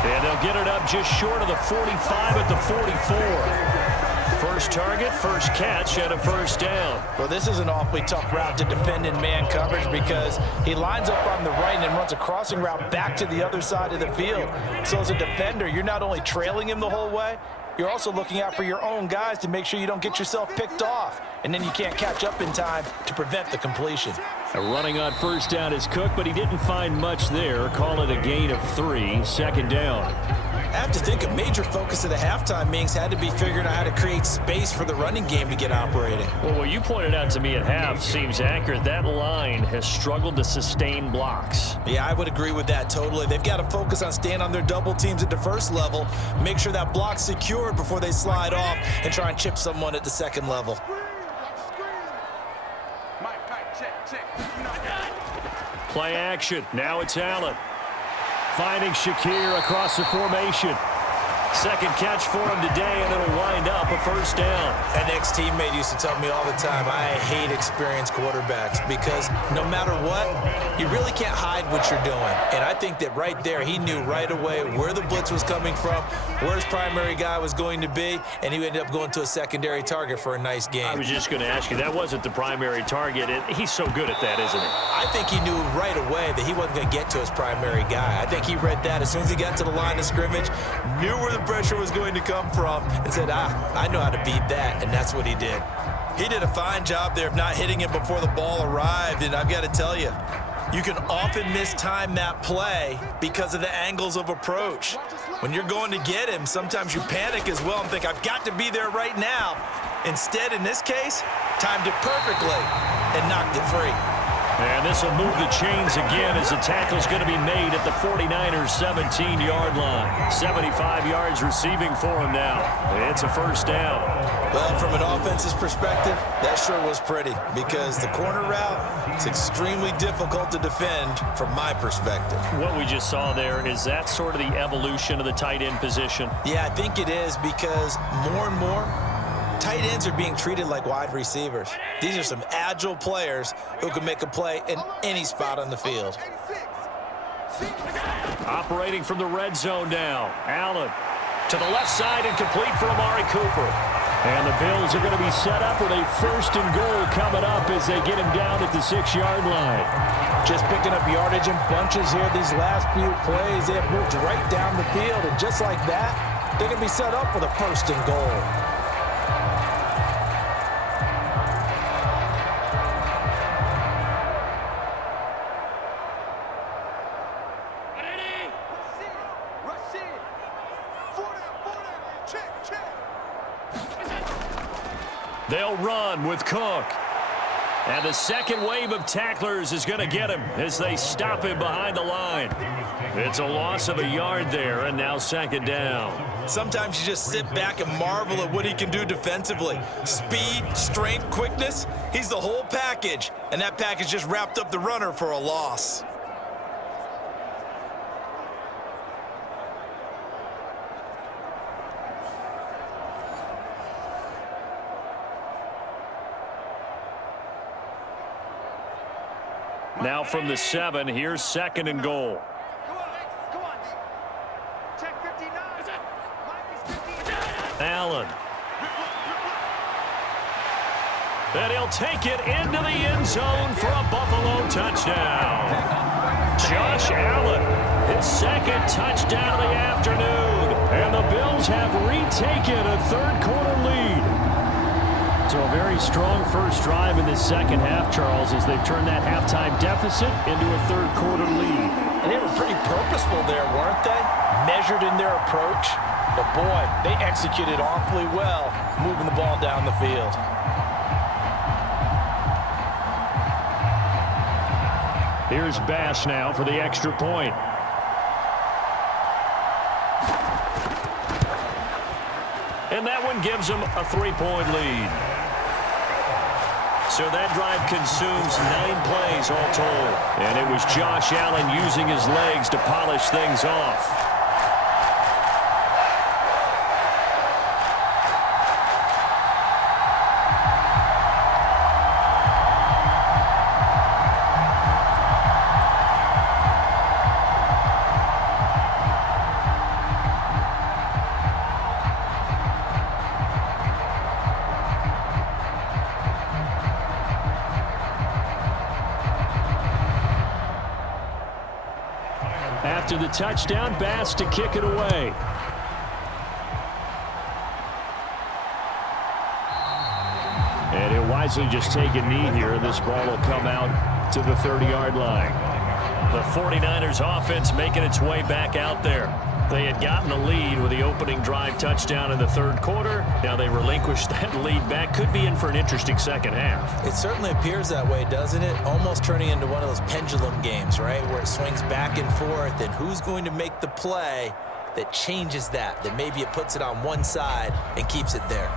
And they'll get it up just short of the 45 at the 44. First target, first catch, and a first down. Well, this is an awfully tough route to defend in man coverage because he lines up on the right and then runs a crossing route back to the other side of the field. So as a defender, you're not only trailing him the whole way, you're also looking out for your own guys to make sure you don't get yourself picked off. And then you can't catch up in time to prevent the completion. Running on first down is Cook, but he didn't find much there. Call it a gain of 3, second down. I have to think a major focus of the halftime meetings had to be figuring out how to create space for the running game to get operating. Well, what you pointed out to me at half seems accurate. That line has struggled to sustain blocks. Yeah, I would agree with that totally. They've got to focus on staying on their double teams at the first level, make sure that block's secured before they slide off and try and chip someone at the second level. Play action. Now it's Allen. Finding Shakir across the formation. Second catch for him today, and it'll wind up a first down. An ex-teammate used to tell me all the time, I hate experienced quarterbacks because no matter what, you really can't hide what you're doing. And I think that right there, he knew right away where the blitz was coming from, where his primary guy was going to be, and he ended up going to a secondary target for a nice game. I was just going to ask you, that wasn't the primary target. He's so good at that, isn't he? I think he knew right away that he wasn't going to get to his primary guy. I think he read that as soon as he got to the line of scrimmage, knew where the pressure was going to come from, and said, I know how to beat that, and that's what he did. He did a fine job there of not hitting him before the ball arrived, and I've got to tell you, you can often mistime that play because of the angles of approach. When you're going to get him, sometimes you panic as well and think, I've got to be there right now. Instead, in this case, timed it perfectly and knocked it free. And this will move the chains again as the tackle's going to be made at the 49ers' 17-yard line. 75 yards receiving for him now. It's a first down. Well, from an offense's perspective, that sure was pretty because the corner route is extremely difficult to defend from my perspective. What we just saw there, is that sort of the evolution of the tight end position? Yeah, I think it is because more and more, tight ends are being treated like wide receivers. These are some agile players who can make a play in any spot on the field. Operating from the red zone now. Allen to the left side and complete for Amari Cooper. And the Bills are going to be set up with a first and goal coming up as they get him down at the 6-yard line. Just picking up yardage in bunches here these last few plays. They have moved right down the field, and just like that, they're going to be set up with a first and goal. They'll run with Cook. And the second wave of tacklers is going to get him as they stop him behind the line. It's a loss of a yard there, and now second down. Sometimes you just sit back and marvel at what he can do defensively. Speed, strength, quickness, he's the whole package. And that package just wrapped up the runner for a loss. Now from the 7, here's second and goal. Allen. And he'll take it into the end zone for a Buffalo touchdown. Josh Allen, his second touchdown of the afternoon. And the Bills have retaken a third-quarter lead. So a very strong first drive in this second half, Charles, as they've turned that halftime deficit into a third-quarter lead. And they were pretty purposeful there, weren't they? Measured in their approach. But, boy, they executed awfully well moving the ball down the field. Here's Bass now for the extra point. And that one gives them a 3-point lead. So that drive consumes 9 plays all told. And it was Josh Allen using his legs to polish things off. After the touchdown, Bass to kick it away. And he'll wisely just take a knee here, and this ball will come out to the 30-yard line. The 49ers offense making its way back out there. They had gotten the lead with the opening drive touchdown in the third quarter. Now they relinquished that lead back. Could be in for an interesting second half. It certainly appears that way, doesn't it? Almost turning into one of those pendulum games, right? Where it swings back and forth, and who's going to make the play that changes that maybe it puts it on one side and keeps it there.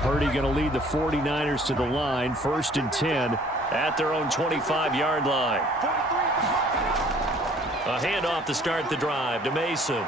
Purdy going to lead the 49ers to the line, 1st and 10 at their own 25-yard line. A handoff to start the drive to Mason.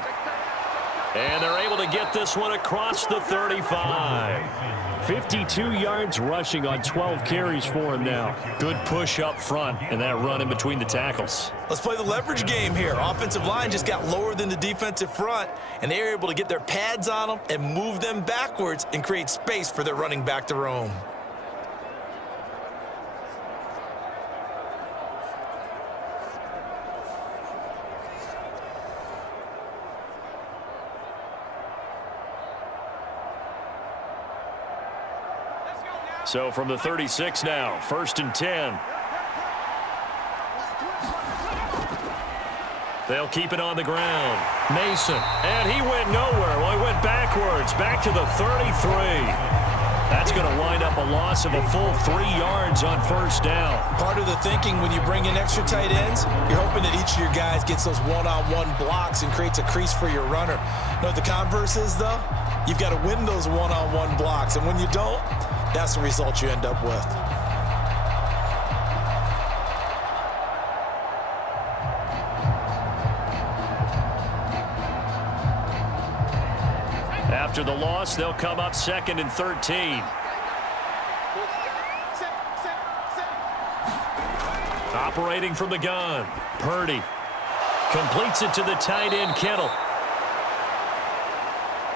And they're able to get this one across the 35. 52 yards rushing on 12 carries for him now. Good push up front and that run in between the tackles. Let's play the leverage game here. Offensive line just got lower than the defensive front, and they were able to get their pads on them and move them backwards and create space for their running back to roam. So from the 36 now, 1st and 10. They'll keep it on the ground. Mason, and he went nowhere. Well, he went backwards, back to the 33. That's going to wind up a loss of a full 3 yards on first down. Part of the thinking when you bring in extra tight ends, you're hoping that each of your guys gets those one-on-one blocks and creates a crease for your runner. You know what the converse is, though? You've got to win those one-on-one blocks, and when you don't, that's the result you end up with. After the loss, they'll come up 2nd and 13. Operating from the gun, Purdy completes it to the tight end, Kittle.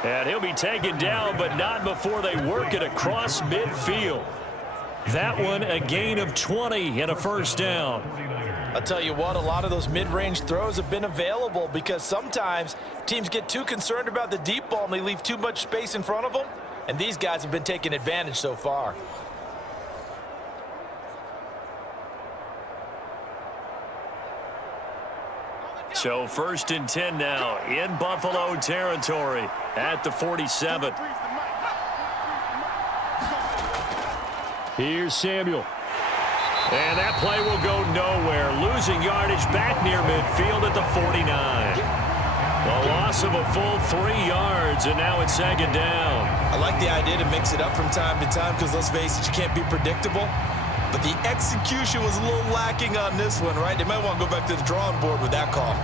And he'll be taken down, but not before they work it across midfield. That one, a gain of 20 and a first down. I'll tell you what, a lot of those mid-range throws have been available because sometimes teams get too concerned about the deep ball and they leave too much space in front of them, and these guys have been taking advantage so far. So 1st and 10 now in Buffalo territory at the 47. Here's Samuel. And that play will go nowhere. Losing yardage back near midfield at the 49. A loss of a full 3 yards, and now it's 2nd down. I like the idea to mix it up from time to time because, let's face it, you can't be predictable. But the execution was a little lacking on this one, right? They might want to go back to the drawing board with that call.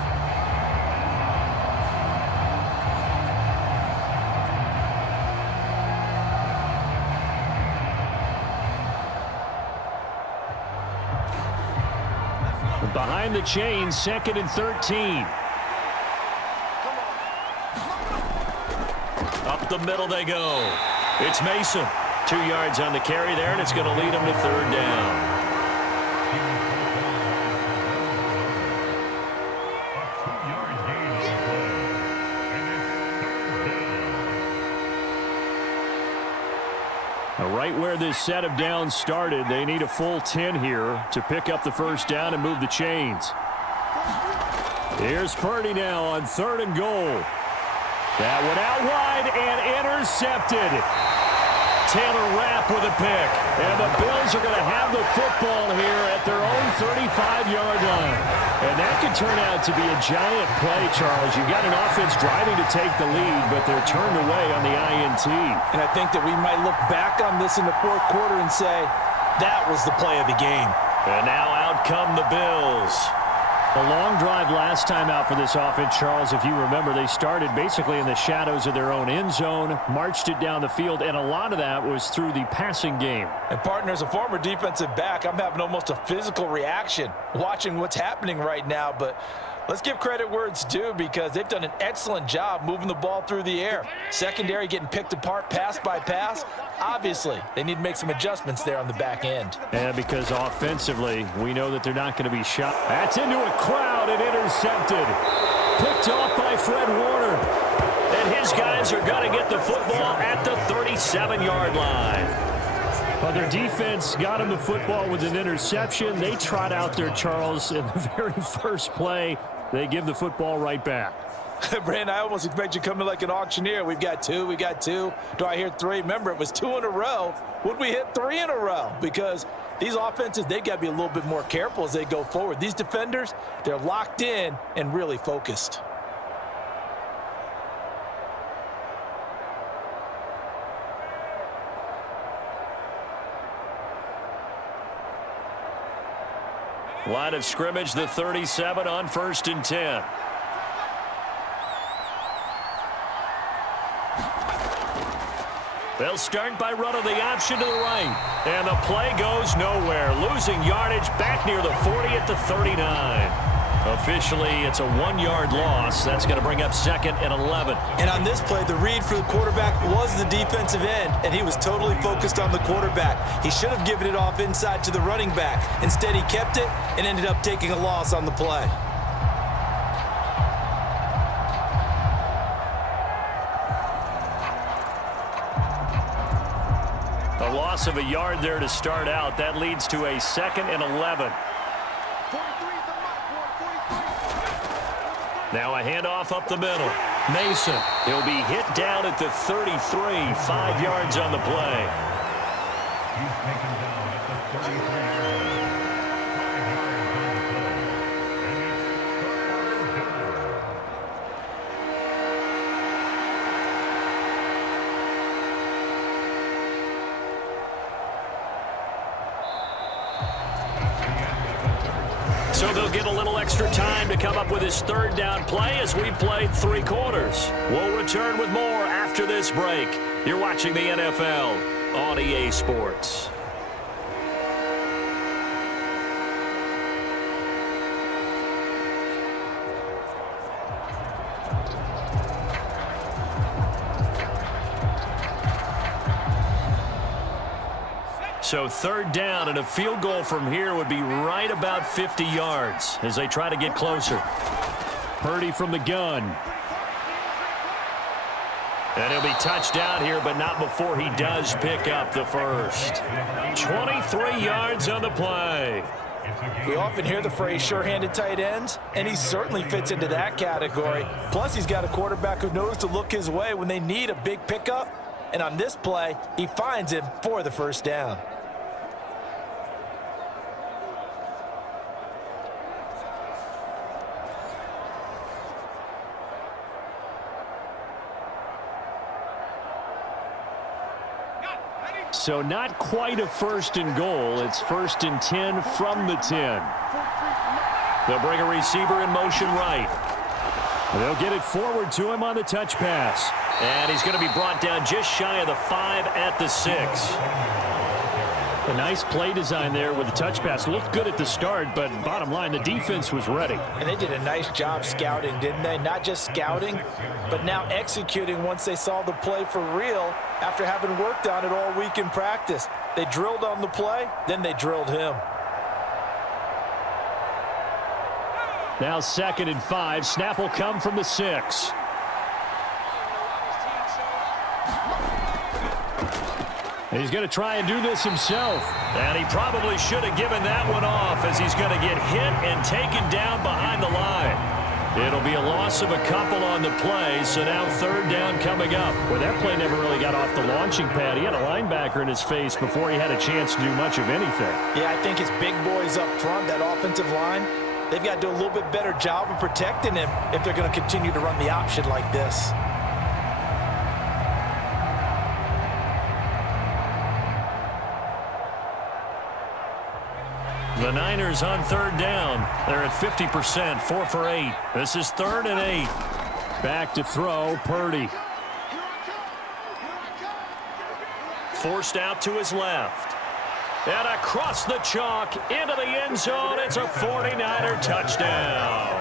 Behind the chains, 2nd and 13. Up the middle they go. It's Mason. 2 yards on the carry there, and it's going to lead them to 3rd down. Right where this set of downs started, they need a full 10 here to pick up the first down and move the chains. Here's Purdy now on 3rd and goal. That one out wide and intercepted. Taylor Rapp with a pick. And the Bills are going to have the football here at their own 35-yard line. And that could turn out to be a giant play, Charles. You've got an offense driving to take the lead, but they're turned away on the INT. And I think that we might look back on this in the 4th quarter and say, that was the play of the game. And now out come the Bills. A long drive last time out for this offense, Charles. If you remember, they started basically in the shadows of their own end zone, marched it down the field, and a lot of that was through the passing game. And, partner, as a former defensive back, I'm having almost a physical reaction watching what's happening right now. But let's give credit where it's due because they've done an excellent job moving the ball through the air. Secondary getting picked apart pass by pass. Obviously, they need to make some adjustments there on the back end. And because offensively, we know that they're not going to be shot. That's into a crowd and intercepted. Picked off by Fred Warner. And his guys are going to get the football at the 37-yard line. Well, their defense got him the football with an interception. They trot out there, Charles, in the very first play. They give the football right back. Brandon, I almost expect you to come in like an auctioneer. We've got 2, we got 2. Do I hear 3? Remember, it was 2 in a row. Would we hit 3 in a row? Because these offenses, they got to be a little bit more careful as they go forward. These defenders, they're locked in and really focused. Line of scrimmage, the 37 on 1st and 10. They'll start by running the option to the right. And the play goes nowhere. Losing yardage back near the 40 at the 39. Officially, it's a 1-yard loss. That's going to bring up 2nd and 11. And on this play, the read for the quarterback was the defensive end, and he was totally focused on the quarterback. He should have given it off inside to the running back. Instead, he kept it and ended up taking a loss on the play. A loss of a yard there to start out. That leads to a 2nd and 11. Now a handoff up the middle. Mason. He'll be hit down at the 33. 5 yards on the play. taken down at the 33-yard line. 5 yards on the play. And it's 3rd down. So they'll get a little extra time to come up with his 3rd down play as we've played 3 quarters. We'll return with more after this break. You're watching the NFL on EA Sports. So 3rd down, and a field goal from here would be right about 50 yards as they try to get closer. Purdy from the gun. And he'll be touched down here, but not before he does pick up the first. 23 yards on the play. We often hear the phrase sure-handed tight ends, and he certainly fits into that category. Plus, he's got a quarterback who knows to look his way when they need a big pickup. And on this play, he finds him for the first down. So not quite a 1st and goal. It's 1st and 10 from the 10. They'll bring a receiver in motion right. They'll get it forward to him on the touch pass. And he's going to be brought down just shy of the 5 at the 6. A nice play design there with the touch pass. Looked good at the start, but bottom line, the defense was ready. And they did a nice job scouting, didn't they? Not just scouting, but now executing once they saw the play for real after having worked on it all week in practice. They drilled on the play, then they drilled him. Now 2nd and 5. Snap will come from the 6. He's going to try and do this himself. And he probably should have given that one off as he's going to get hit and taken down behind the line. It'll be a loss of a couple on the play, so now 3rd down coming up. Well, that play never really got off the launching pad. He had a linebacker in his face before he had a chance to do much of anything. Yeah, I think his big boys up front, that offensive line, they've got to do a little bit better job of protecting him if they're going to continue to run the option like this. The Niners on 3rd down. They're at 50%, 4 for 8. This is 3rd and 8. Back to throw, Purdy. Forced out to his left. And across the chalk into the end zone. It's a 49er touchdown.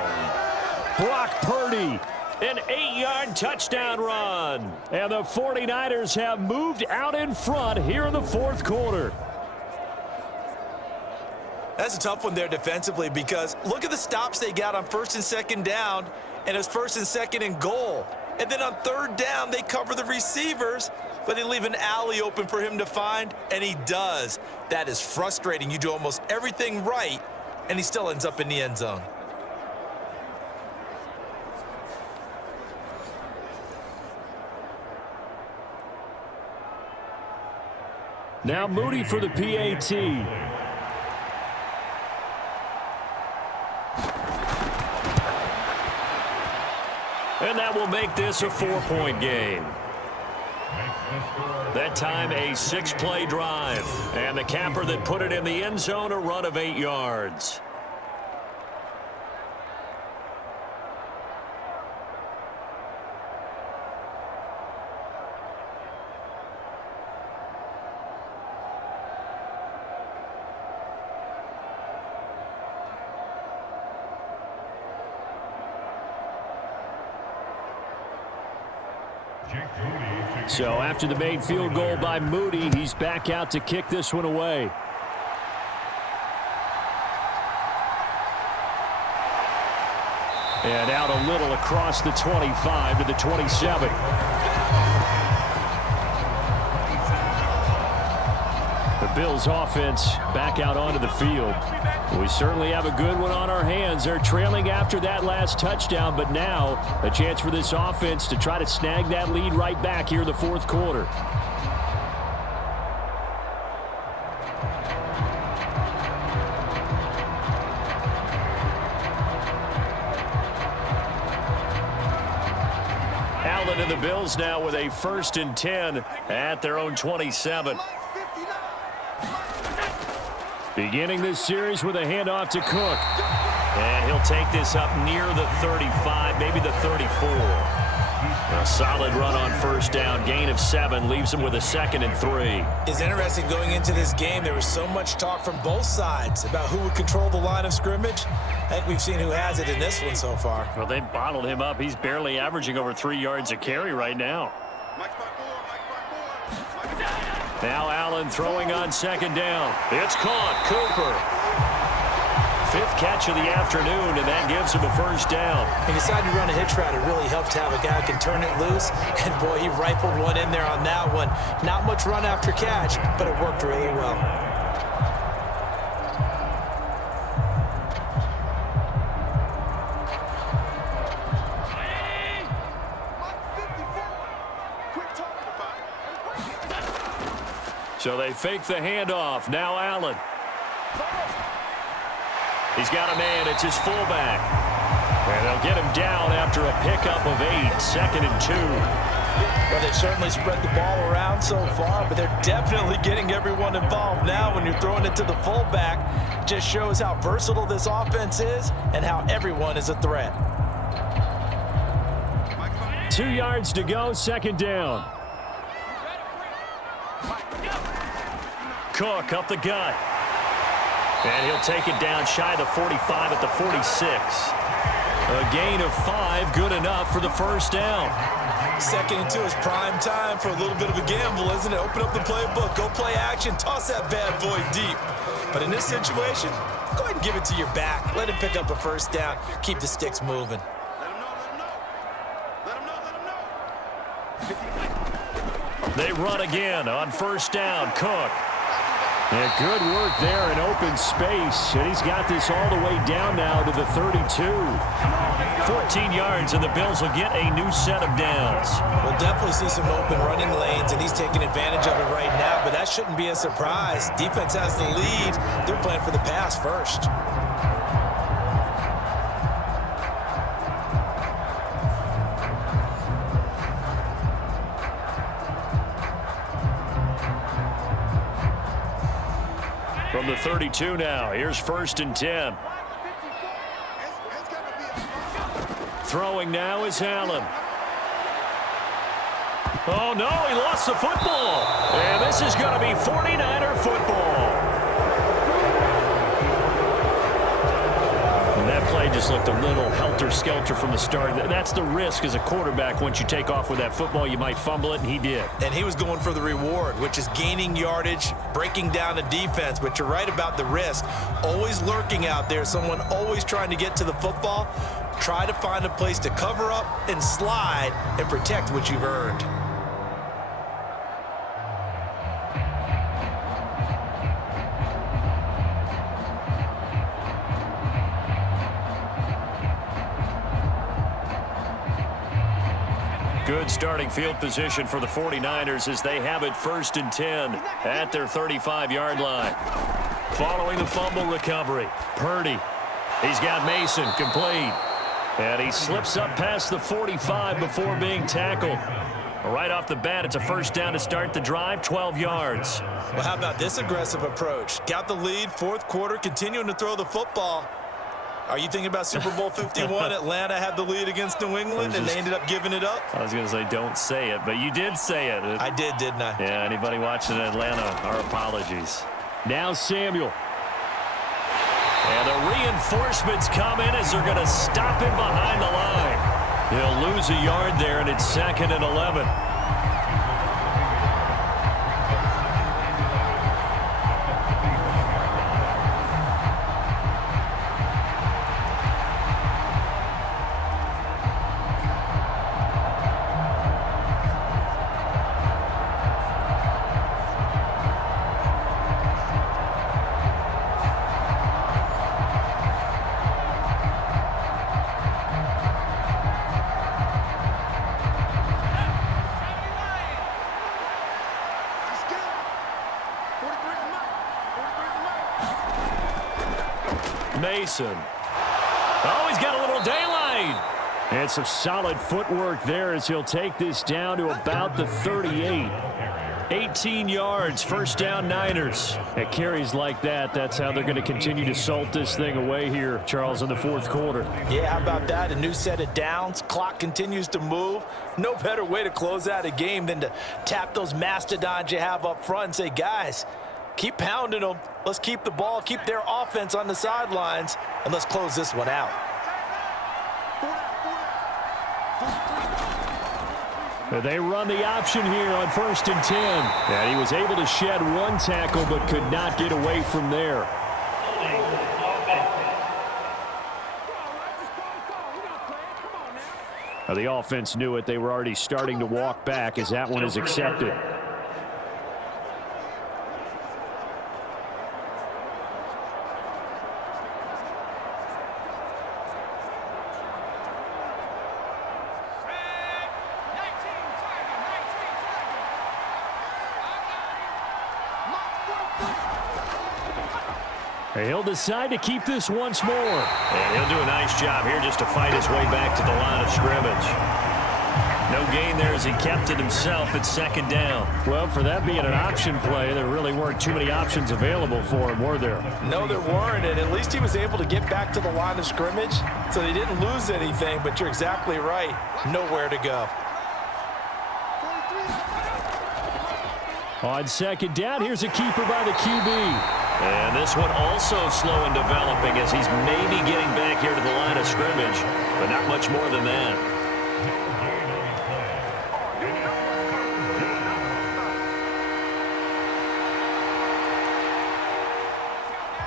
Brock Purdy. An 8-yard touchdown run. And the 49ers have moved out in front here in the 4th quarter. That's a tough one there defensively because look at the stops they got on 1st and 2nd down, and it's 1st and 2nd and goal. And then on 3rd down, they cover the receivers, but they leave an alley open for him to find, and he does. That is frustrating. You do almost everything right, and he still ends up in the end zone. Now Moody for the PAT. And that will make this a 4-point game. That time a 6-play drive. And the capper that put it in the end zone, a run of 8 yards. So after the made field goal by Moody, he's back out to kick this one away. And out a little across the 25 to the 27. The Bills offense back out onto the field. We certainly have a good one on our hands. They're trailing after that last touchdown, but now a chance for this offense to try to snag that lead right back here in the 4th quarter. Allen and the Bills now with a 1st and 10 at their own 27. Beginning this series with a handoff to Cook. And he'll take this up near the 35, maybe the 34. A solid run on 1st down. Gain of 7 leaves him with a 2nd and 3. It's interesting going into this game. There was so much talk from both sides about who would control the line of scrimmage. I think we've seen who has it in this one so far. Well, they bottled him up. He's barely averaging over 3 yards a carry right now. Now Allen throwing on 2nd down. It's caught. Cooper. 5th catch of the afternoon, and that gives him a 1st down. He decided to run a hitch route. It really helped to have a guy who can turn it loose. And, boy, he rifled one in there on that one. Not much run after catch, but it worked really well. So they fake the handoff. Now Allen. He's got a man. It's his fullback. And they'll get him down after a pickup of 8. 2nd and 2. Well, they've certainly spread the ball around so far, but they're definitely getting everyone involved now. When you're throwing it to the fullback, it just shows how versatile this offense is and how everyone is a threat. 2 yards to go, 2nd down. Cook up the gut. And he'll take it down shy of the 45 at the 46. A gain of 5, good enough for the 1st down. 2nd and 2 is prime time for a little bit of a gamble, isn't it? Open up the playbook, go play action, toss that bad boy deep. But in this situation, go ahead and give it to your back. Let him pick up a 1st down. Keep the sticks moving. They run again on 1st down. Cook. Yeah, good work there in open space. And he's got this all the way down now to the 32. 14 yards, and the Bills will get a new set of downs. We'll definitely see some open running lanes, and he's taking advantage of it right now, but that shouldn't be a surprise. Defense has the lead. They're playing for the pass first. From the 32 now, here's 1st and 10. Throwing now is Allen. Oh, no, he lost the football. And this is going to be 49er football. And that play just looked a little helter-skelter from the start. That's the risk as a quarterback. Once you take off with that football, you might fumble it, and he did. And he was going for the reward, which is gaining yardage, breaking down a defense. But you're right about the risk. Always lurking out there, someone always trying to get to the football. Try to find a place to cover up and slide and protect what you've earned. Good starting field position for the 49ers as they have it 1st and 10 at their 35-yard line. Following the fumble recovery, Purdy. He's got Mason complete. And he slips up past the 45 before being tackled. Right off the bat, it's a 1st down to start the drive, 12 yards. Well, how about this aggressive approach? Got the lead, 4th quarter, continuing to throw the football. Are you thinking about Super Bowl 51? Atlanta had the lead against New England, and they ended up giving it up? I was going to say don't say it, but you did say it. I did, didn't I? Yeah, anybody watching Atlanta, our apologies. Now Samuel. And the reinforcements come in as they're going to stop him behind the line. He'll lose a yard there, and it's 2nd and 11. Mason. Oh, he's got a little daylight. And some solid footwork there as he'll take this down to about the 38. 18 yards, first down Niners. At carries like that, that's how they're going to continue to salt this thing away here, Charles, in the fourth quarter. Yeah, how about that? A new set of downs. Clock continues to move. No better way to close out a game than to tap those mastodons you have up front and say, guys, keep pounding them. Let's keep the ball, keep their offense on the sidelines, and let's close this one out. They run the option here on 1st and 10. And he was able to shed one tackle but could not get away from there. The offense knew it. They were already starting to walk back as that one is accepted. He'll decide to keep this once more. And he'll do a nice job here just to fight his way back to the line of scrimmage. No gain there as he kept it himself at 2nd down. Well, for that being an option play, there really weren't too many options available for him, were there? No, there weren't, and at least he was able to get back to the line of scrimmage, so they didn't lose anything, but you're exactly right. Nowhere to go. On 2nd down, here's a keeper by the QB. And this one also slow in developing as he's maybe getting back here to the line of scrimmage, but not much more than that.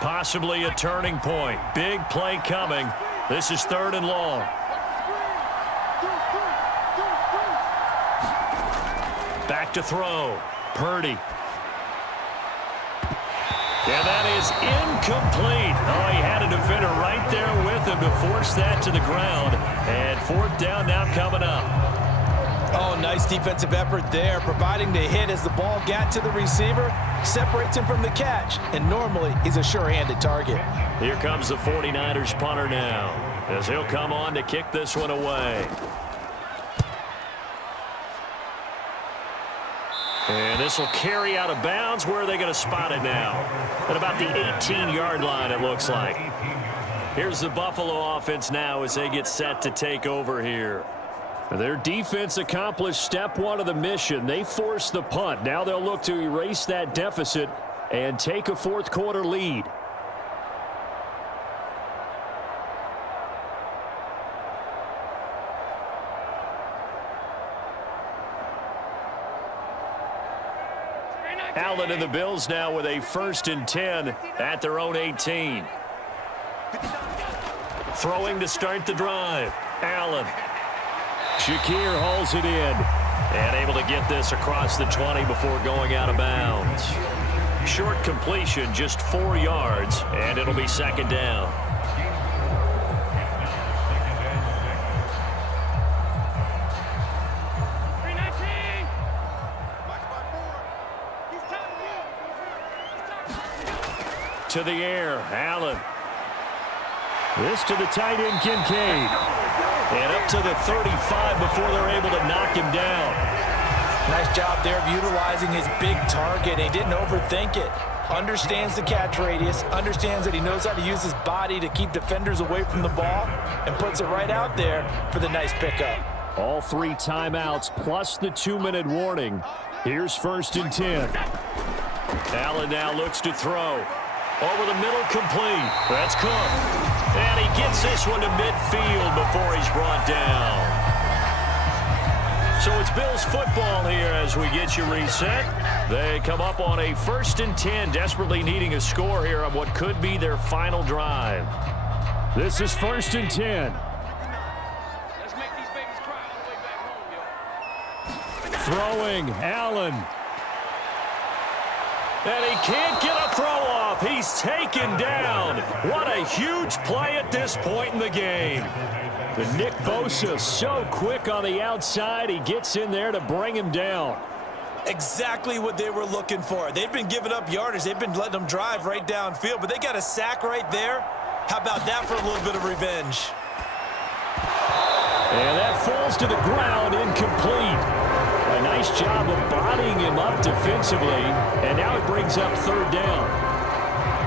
Possibly a turning point. Big play coming. This is 3rd and long. Back to throw. Purdy. And that is incomplete. Oh, he had a defender right there with him to force that to the ground. And 4th down now coming up. Oh, nice defensive effort there, providing the hit as the ball got to the receiver, separates him from the catch, and normally he's a sure-handed target. Here comes the 49ers punter now, as he'll come on to kick this one away. And this will carry out of bounds. Where are they going to spot it now? At about the 18-yard line, it looks like. Here's the Buffalo offense now as they get set to take over here. Their defense accomplished step one of the mission. They forced the punt. Now they'll look to erase that deficit and take a fourth quarter lead. Allen and the Bills now with a 1st and 10 at their own 18. Throwing to start the drive. Allen. Shakir hauls it in. And able to get this across the 20 before going out of bounds. Short completion, just 4 yards, and it'll be 2nd down. To the air, Allen. This to the tight end, Kincaid. And up to the 35 before they're able to knock him down. Nice job there of utilizing his big target. He didn't overthink it. Understands the catch radius, understands that he knows how to use his body to keep defenders away from the ball, and puts it right out there for the nice pickup. All 3 timeouts plus the 2-minute warning. Here's 1st and 10. Allen now looks to throw. Over the middle, complete. That's Cook. And he gets this one to midfield before he's brought down. So it's Bills football here as we get you reset. They come up on a 1st and 10, desperately needing a score here on what could be their final drive. This is 1st and 10. Let's make these babies cry all the way back home, yo. Throwing, Allen. And he can't get a throw off. He's taken down. What a huge play at this point in the game. The Nick Bosa so quick on the outside. He gets in there to bring him down. Exactly what they were looking for. They've been giving up yardage. They've been letting them drive right downfield, but they got a sack right there. How about that for a little bit of revenge? And that falls to the ground, incomplete. A nice job of bodying him up defensively, and now it brings up third down.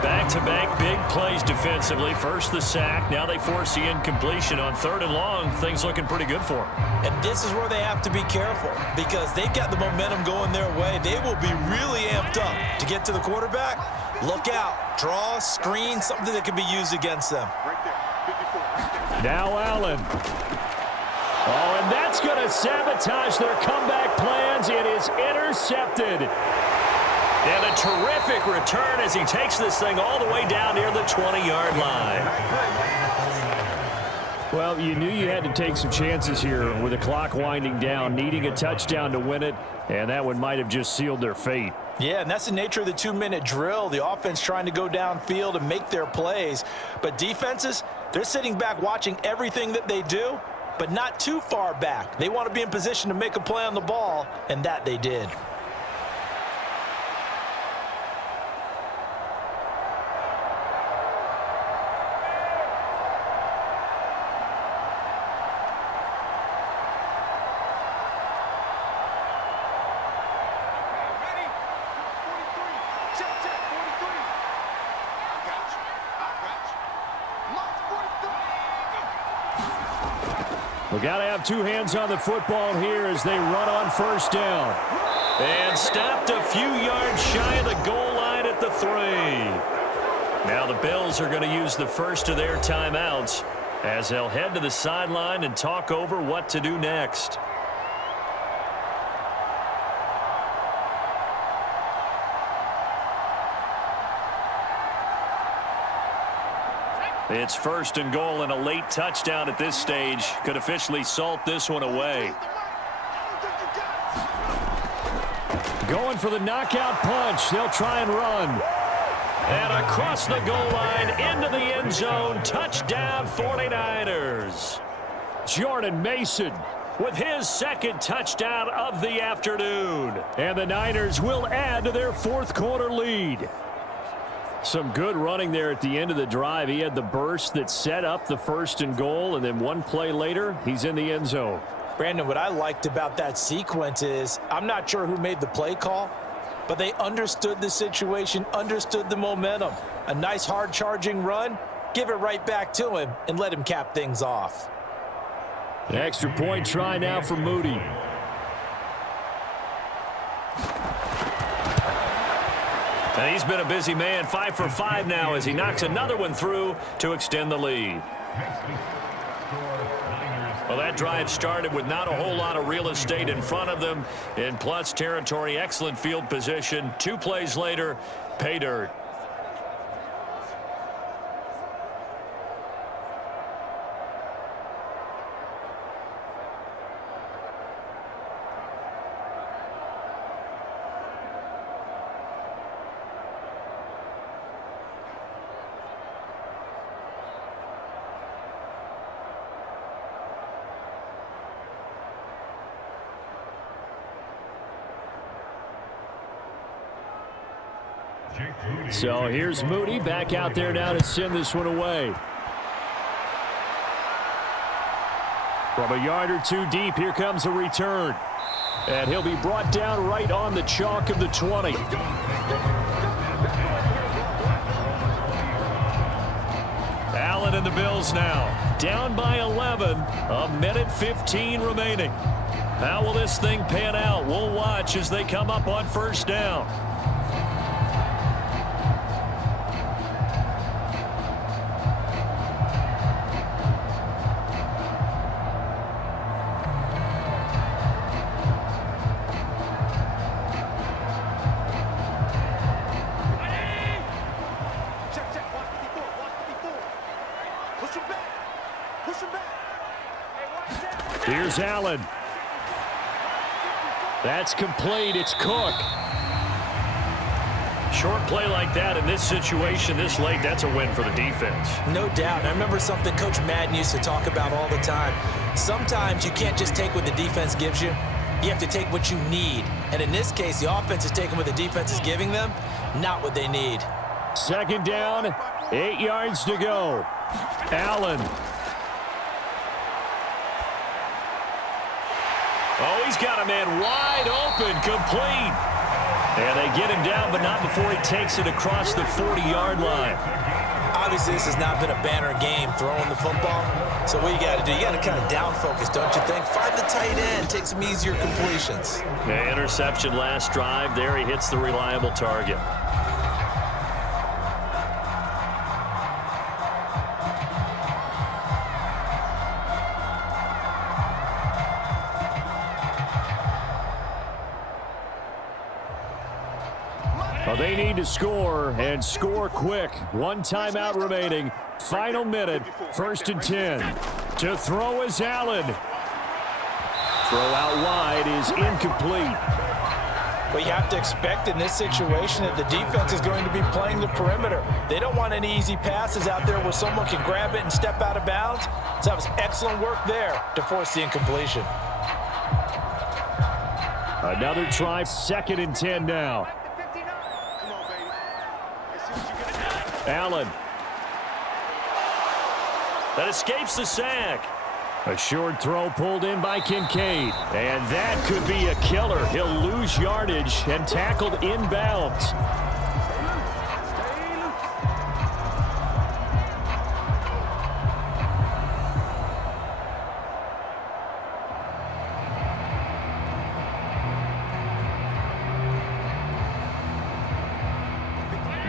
Back-to-back big plays defensively. First the sack, now they force the incompletion on third and long. Things looking pretty good for them. And this is where they have to be careful because they've got the momentum going their way. They will be really amped up to get to the quarterback. Look out. Draw, screen, something that can be used against them. Now Allen. Oh, and that's going to sabotage their comeback plans. It is intercepted. And a terrific return as he takes this thing all the way down near the 20-yard line. Well, you knew you had to take some chances here with the clock winding down, needing a touchdown to win it, and that one might have just sealed their fate. Yeah, and that's the nature of the 2-minute drill. The offense trying to go downfield and make their plays. But defenses, they're sitting back watching everything that they do, but not too far back. They want to be in position to make a play on the ball, and that they did. We got to have two hands on the football here as they run on first down. And stopped a few yards shy of the goal line at the 3. Now the Bills are going to use the first of their timeouts as they'll head to the sideline and talk over what to do next. It's first and goal, and a late touchdown at this stage could officially salt this one away. Going for the knockout punch. They'll try and run. And across the goal line into the end zone. Touchdown 49ers. Jordan Mason with his second touchdown of the afternoon. And the Niners will add to their fourth quarter lead. Some good running there at the end of the drive. He had the burst that set up the first and goal, and then one play later, he's in the end zone. Brandon, what I liked about that sequence is I'm not sure who made the play call, but they understood the situation, understood the momentum. A nice hard-charging run, give it right back to him, and let him cap things off. The extra point try now for Moody. And he's been a busy man, 5 for 5 now as he knocks another one through to extend the lead. Well, that drive started with not a whole lot of real estate in front of them. In plus territory, excellent field position. 2 plays later, pay dirt. So here's Moody back out there now to send this one away. From a yard or two deep, here comes a return. And he'll be brought down right on the chalk of the 20. Allen and the Bills now down by 11, a minute 15 remaining. How will this thing pan out? We'll watch as they come up on first down. Here's Allen. That's complete. It's Cook. Short play like that in this situation this late, that's a win for the defense. No doubt. I remember something Coach Madden used to talk about all the time. Sometimes you can't just take what the defense gives you. You have to take what you need. And in this case, the offense is taking what the defense is giving them, not what they need. Second down, 8 yards to go. Allen. He's got a man wide open, complete. And they get him down, but not before he takes it across the 40-yard line. Obviously, this has not been a banner game throwing the football. So what you got to do, you got to kind of down focus, don't you think? Find the tight end, take some easier completions. Yeah, interception last drive. There he hits the reliable target. Well, they need to score, and score quick. One timeout remaining. Final minute, 1st and 10. To throw is Allen. Throw out wide is incomplete. Well, you have to expect in this situation that the defense is going to be playing the perimeter. They don't want any easy passes out there where someone can grab it and step out of bounds. So that was excellent work there to force the incompletion. Another try, 2nd and 10 now. Allen. That escapes the sack. A short throw pulled in by Kincaid. And that could be a killer. He'll lose yardage and tackled inbounds.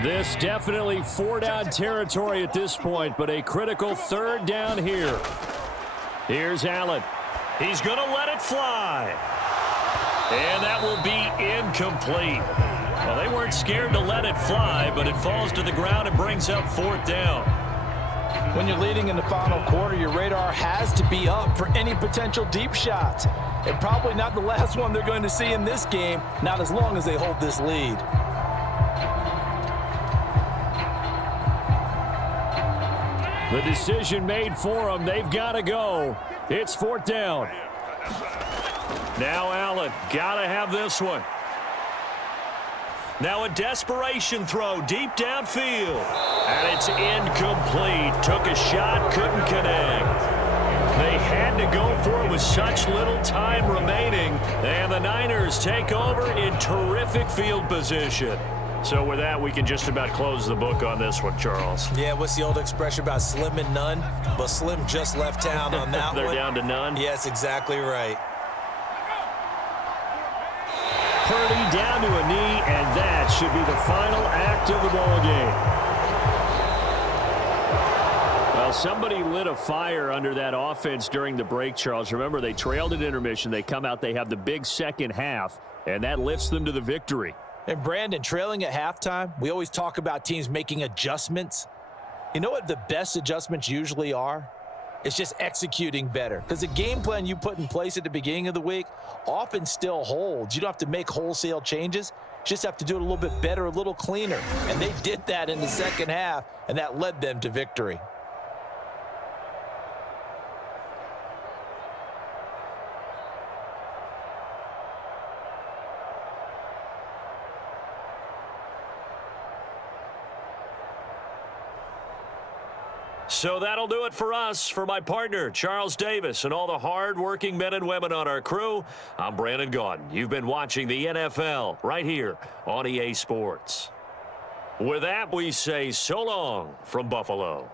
This definitely 4-down territory at this point, but a critical 3rd down here. Here's Allen. He's going to let it fly. And that will be incomplete. Well, they weren't scared to let it fly, but it falls to the ground and brings up 4th down. When you're leading in the final quarter, your radar has to be up for any potential deep shots. And probably not the last one they're going to see in this game, not as long as they hold this lead. The decision made for them. They've got to go. It's 4th down. Now Allen, got to have this one. Now a desperation throw deep downfield. And it's incomplete. Took a shot, couldn't connect. They had to go for it with such little time remaining. And the Niners take over in terrific field position. So with that, we can just about close the book on this one, Charles. Yeah, what's the old expression about slim and none? Well, Slim just left town on that They're one. down to none? Yes, exactly right. Purdy down to a knee, and that should be the final act of the ball game. Well, somebody lit a fire under that offense during the break, Charles. Remember, they trailed at intermission. They come out, they have the big second half, and that lifts them to the victory. And Brandon, trailing at halftime, we always talk about teams making adjustments. You know what the best adjustments usually are? It's just executing better. Because the game plan you put in place at the beginning of the week often still holds. You don't have to make wholesale changes. You just have to do it a little bit better, a little cleaner. And they did that in the second half, and that led them to victory. So that'll do it for us. For my partner, Charles Davis, and all the hard-working men and women on our crew, I'm Brandon Gaudin. You've been watching the NFL right here on EA Sports. With that, we say so long from Buffalo.